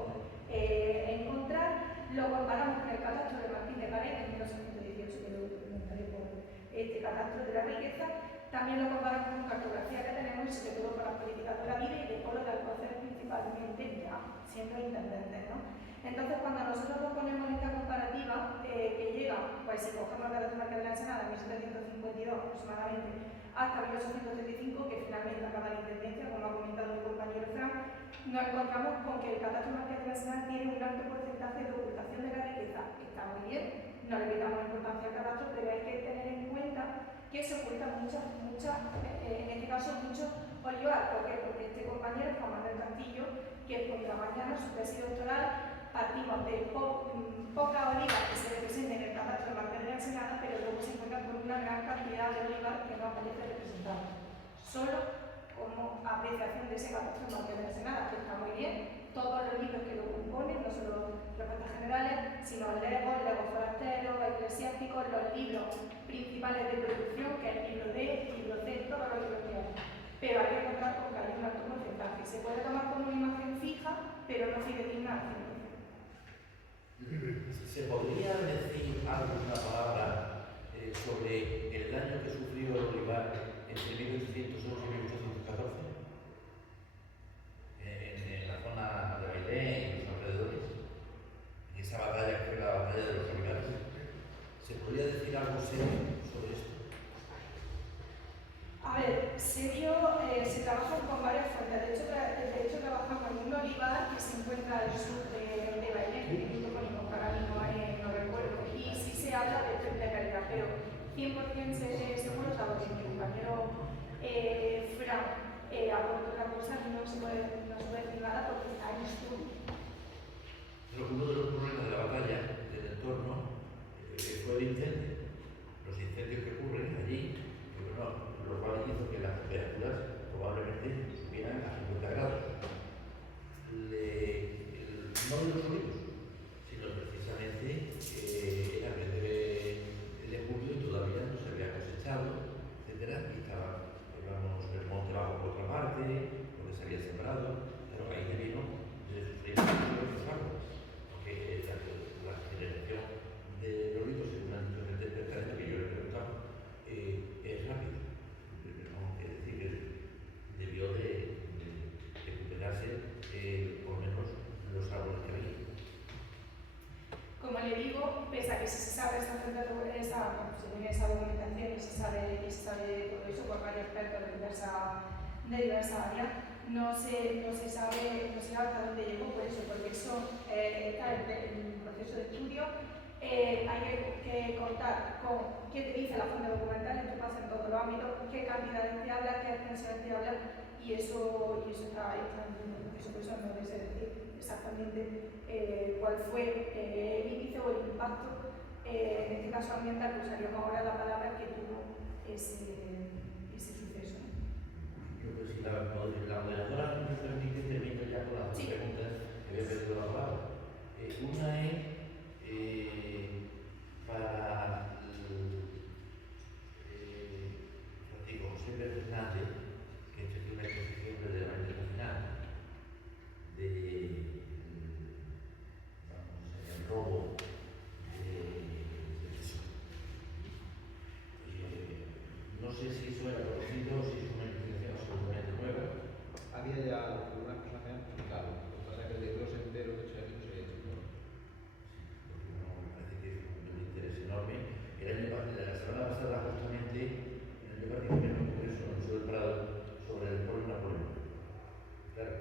encontrar, lo comparamos con el catastro de Martín de Paredes en 1818, que lo documentaré por este catastro de la riqueza. También lo comparamos con cartografía que tenemos, y sobre todo para las políticas de la vida y de pueblos de Alcocer principalmente. principalmente ya siendo intendentes, ¿no? Entonces, cuando nosotros proponemos esta comparativa, que llega, pues si cogemos el Catastro Marqués de la Ensenada de 1752 aproximadamente hasta 1835, que finalmente acaba la intendencia, como ha comentado mi compañero Fran, nos encontramos con que el Catastro Marqués de la Ensenada tiene un alto porcentaje de ocultación de la riqueza. Está muy bien, no le quitamos importancia al catastro, pero hay que tener en cuenta que se ocultan muchas, en este caso muchos olivares. ¿Por qué? Porque este compañero, Juan Manuel Castillo, que por la mañana su tesis doctoral partimos de pocas olivas que se representen en el catastro Marqués de la Ensenada, pero luego se encuentran con una gran cantidad de olivas que no aparece representada. Solo como apreciación de ese catastro Marqués de la Ensenada, que está muy bien, todos los libros que lo componen, no solo respuestas generales, sino el legos forasteros, eclesiásticos, los libros principales de producción, que es el libro D, libro C, todos los libros que hay. Pero hay que contar con que hay un alto porcentaje. Se puede tomar como una imagen fija, pero no fidedigna al 100%. ¿Se podría decir alguna palabra sobre el daño que sufrió el olivar entre 1808 y 1814? En la zona de Bailén y los alrededores, en esa batalla que fue la batalla de los olivares. ¿Se podría decir algo serio sobre esto? A ver, serio, se trabaja con varias fuentes. De hecho trabajamos en un olivar que se encuentra al sur de Bailén, que tiene un topónimo que ahora mismo no recuerdo, y sí se habla de calidad, pero 100% seguro, dado que mi compañero Fran aporta otra cosa, no se puede decir nada porque está en estudio. Pero uno de los problemas de la batalla del entorno fue el incendio. Los incendios que ocurren allí, lo cual hizo que las temperaturas probablemente subieran a 50 grados. No de los olivos, sino precisamente era el mes de julio y todavía no se había cosechado, etcétera, y estaba, digamos, el monte bajo por otra parte, donde se había sembrado, pero ahí me vino de sufrir los árboles, porque la generación de olivos, según han dicho gente experta que yo le he preguntado, es rápido. Es decir, que debió de recuperarse por lo menos los árboles que había. Como le digo, pese a que se sabe según esa documentación y se sabe todo eso por varios expertos de diversas áreas, no se sabe hasta dónde llegó por eso, porque eso está en proceso de estudio. Hay que contar con qué te dice la fuente documental, esto pasa en todos los ámbitos, qué cantidades te habla, qué extensiones te habla, y eso está en proceso, por eso no les sé decir exactamente cuál fue el índice o el impacto, en este caso ambiental, que usaríamos ahora la palabra que tuvo ese suceso. Creo que si la moderadora me permite, termino ya con las dos preguntas que había pedido la palabra. Una es para Francisco José Pérez Hernández, que es una exposición relevante internacional de el robo de tesoro. No sé si eso era conocido o si es una investigación absolutamente nueva. Había ya algunas cosas que han explicado, lo que pasa es que el libro entero que se ha hecho se ha hecho. Me parece que es un interés enorme. La semana pasada, justamente, en el debate que me congreso en el Museo del Prado sobre el pueblo napoleónico. Claro,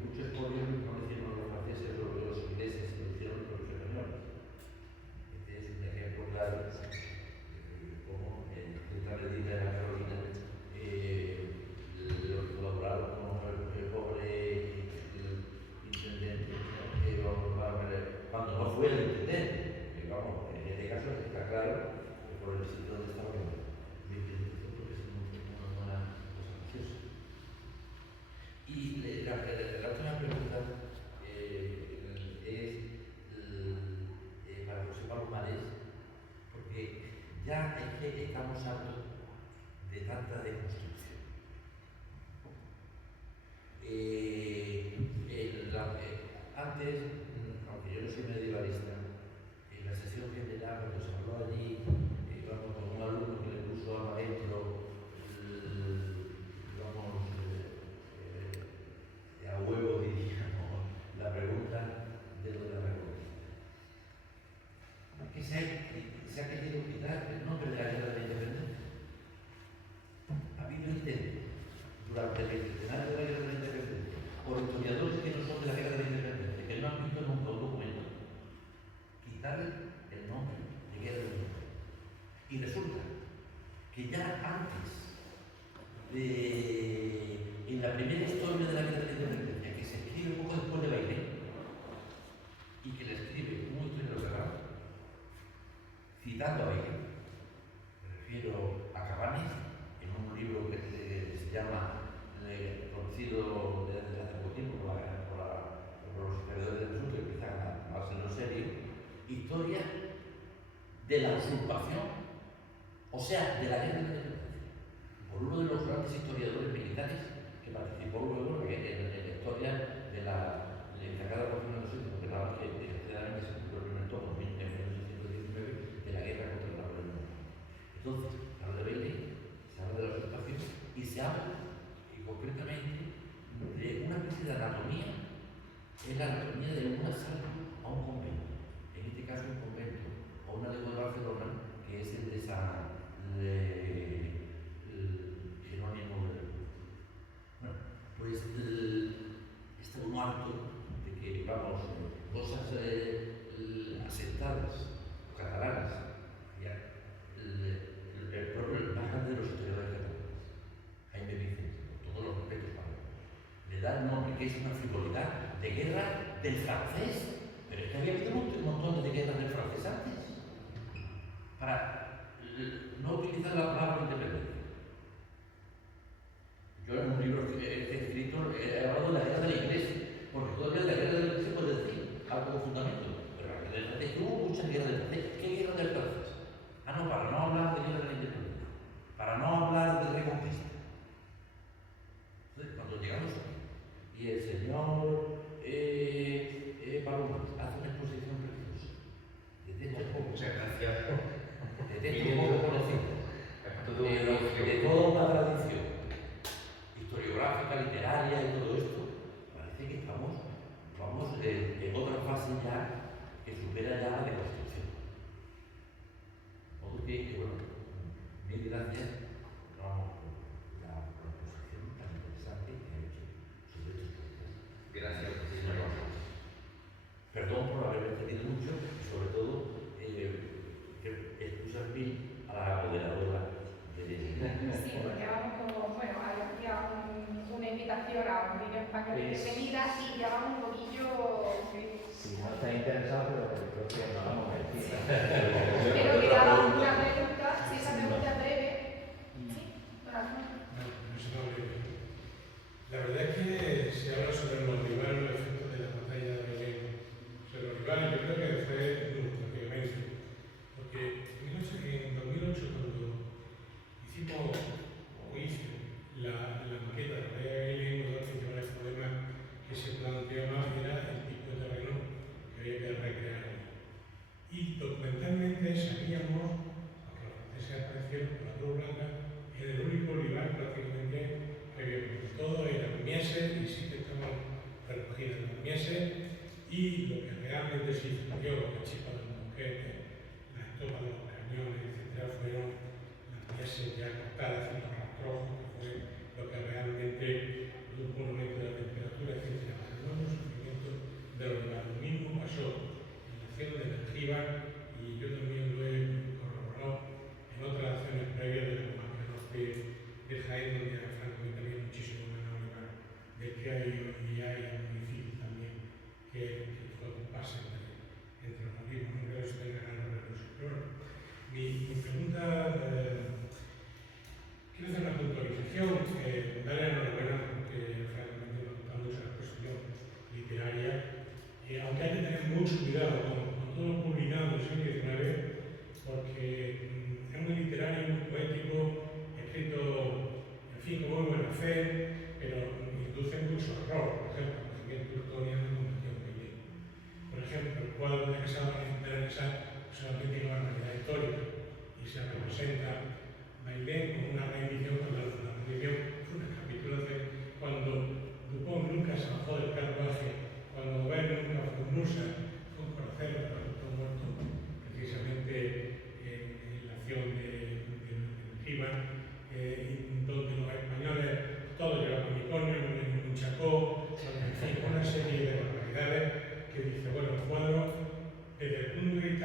muchos pueblos no lo hicieron los franceses o los ingleses, sino lo hicieron los españoles. Este es un ejemplo claro de cómo, en cierta medida, en la Carolina, los que colaboraron con el pobre intendente, cuando no fue el intendente, que vamos, en este caso está claro que por el sitio donde estaba mi intención, porque es una cosa preciosa. Y la última pregunta es para José Pablo Mares, porque ya es que estamos hartos de tanta deconstrucción. Antes, aunque yo no soy medievalista, en la sesión general, cuando se habló allí, íbamos con un alumno que le puso al maestro, a huevo quitarle el nombre de Guerra del Norte. Y resulta que ya antes en la primera historia de la Guerra de Independencia, que se escribe poco después de Bailén, y que la escribe un historiador catalán, citando a Bailén, me refiero a Cabanes, en un libro que se llama, conocido desde hace poco tiempo por los historiadores del sur que empiezan a tomárselo en serio, historia de la usurpación, o sea, de la guerra de la independencia, por uno de los grandes historiadores militares que participó luego en la historia de la encargada por Fernando VII, que desgraciadamente se cumplió el primer tomo en 1919 de la guerra contra Napoleón. Entonces, se habla de Bailén, se habla de la usurpación y se habla concretamente de una especie de anatomía, es la anatomía de un asalto a un convento, en este caso un convento, o una de Barcelona, que es el de Jerónimo bueno, pues está un harto de que, vamos, cosas asentadas, o catalanas, ya, el propio más grande de los historiadores catalanes, Jaime Vicente, con todos los respetos para él, le da el nombre que es una frivolidad de guerra del francés, pero es que había habido un montón de guerras del francés antes, para no utilizar la palabra independencia. Yo en un libro que he escrito he hablado de la guerra de la Iglesia, porque todavía la guerra de la Iglesia puede decir algo con fundamento, pero la guerra del francés, que hubo muchas guerras del francés. ¿Qué guerra del francés? Ah, no, para no hablar de guerra de la independencia, para no hablar de reconquista. Entonces, cuando llegamos aquí, y el señor Palomas hace una exposición preciosa, Muchas gracias. de toda una tradición historiográfica, literaria y todo esto, parece que vamos en otra fase ya que supera ya la deconstrucción. Modo que, bueno, mil gracias por la proposición tan interesante que ha hecho sobre estos temas. Gracias. Perdón por haberme extendido mucho y sobre todo excusas mil a la moderadora de Sí, porque vamos como, bueno, había una invitación a un vídeo español de bienvenida y ya vamos un poquillo... Si no estáis interesados, pero creo que no vamos a decir. Pero quedaba una pregunta, si esa pregunta es breve. Sí, Rafa. La verdad es que se habla sobre los rivales, los efectos de la batalla de Bailén. Sobre los rivales, yo creo que fue prácticamente. Porque en 2008, cuando hicimos o hice la maqueta de la batalla de Bailén, uno de los principales problemas que se planteaba era el tipo de terreno que había que recrear. Y documentalmente sabíamos, aunque los franceses aparecieron con la Cruz Blanca, era el único olivar prácticamente que había visto. Todo eran mieses y sí que estaban recogidas las mieses, y lo que realmente se incendió, la chispa de los mosquetes, las estopas de los cañones, etcétera, fueron las mieses ya cortadas, haciendo rastrojos, que fue lo que realmente produjo un aumento de la temperatura, etcétera. No un sufrimiento de los demás. Lo mismo pasó en la acción de Mengíbar, y yo también lo he corroborado en otras acciones previas de la comarca norte de Jaén, donde francamente había muchísimo menos olivar del que hay y hay en el municipio también, que fue un pase entre los mismos. No creo que se tenga ganando repercusión. Mi pregunta, quiero hacer una puntualización, darle enhorabuena porque francamente me gusta mucho la exposición literaria, aunque hay que tener mucho cuidado con todo lo publicado en el siglo XIX, porque es muy literario, muy poético, escrito, en fin, con muy buena fe, pero induce mucho error. Por ejemplo, el conocimiento histórico no cometió muy bien. Por ejemplo, el cuadro de Casado solamente tiene una realidad histórica y se representa Bailén como una rendición cuando la rendición fue una capitulación, cuando Dupont nunca se bajó del carruaje, cuando Gobert nunca fue un Nusa, fue un coracero que resultó muerto precisamente en la acción de Mengíbar, donde los españoles todos llevaban unicornio, no había ningún chacó, en fin, una serie de barbaridades que dice, bueno, el cuadro desde el punto de vista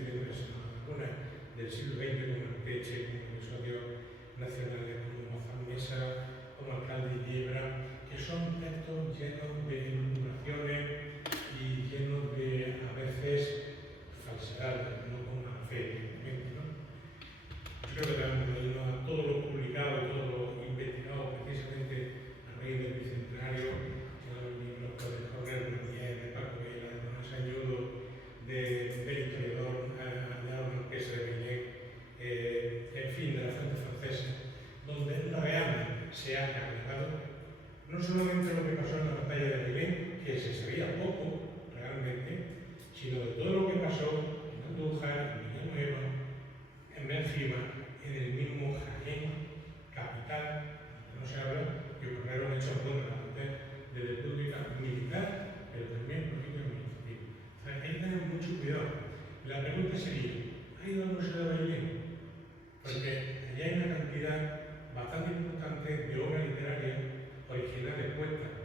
diciendo que son algunas del siglo XX, como Arteche, como episodios nacionales como Mazán Mesa, como Alcalde y Yebra, que son textos llenos de elucubraciones y llenos de, a veces, falsedades, no con mala fe, evidentemente, ¿no? Yo creo que tenemos que irnos a todo lo publicado y todo lo investigado precisamente a raíz del bicentenario, que los libros de Jorge Hernández, de Paco Vela, de Manuel Sañudo, del historiador Añado Marqués de Belén, en fin, de la fuente francesa, donde realmente se ha aclarado no solamente lo que pasó en la batalla de Belén, que se sabía poco realmente, sino de todo lo que pasó en Andújar, en Villanueva, en Bélgica, en el mismo Jaén, capital, no se habla, que ocurrieron hechos antes de república militar, pero también política administrativa. O sea, hay que tener mucho cuidado. La pregunta sería, ¿ha ido al Museo de Bailén? Porque allá hay una cantidad bastante importante de obras literarias originales puestas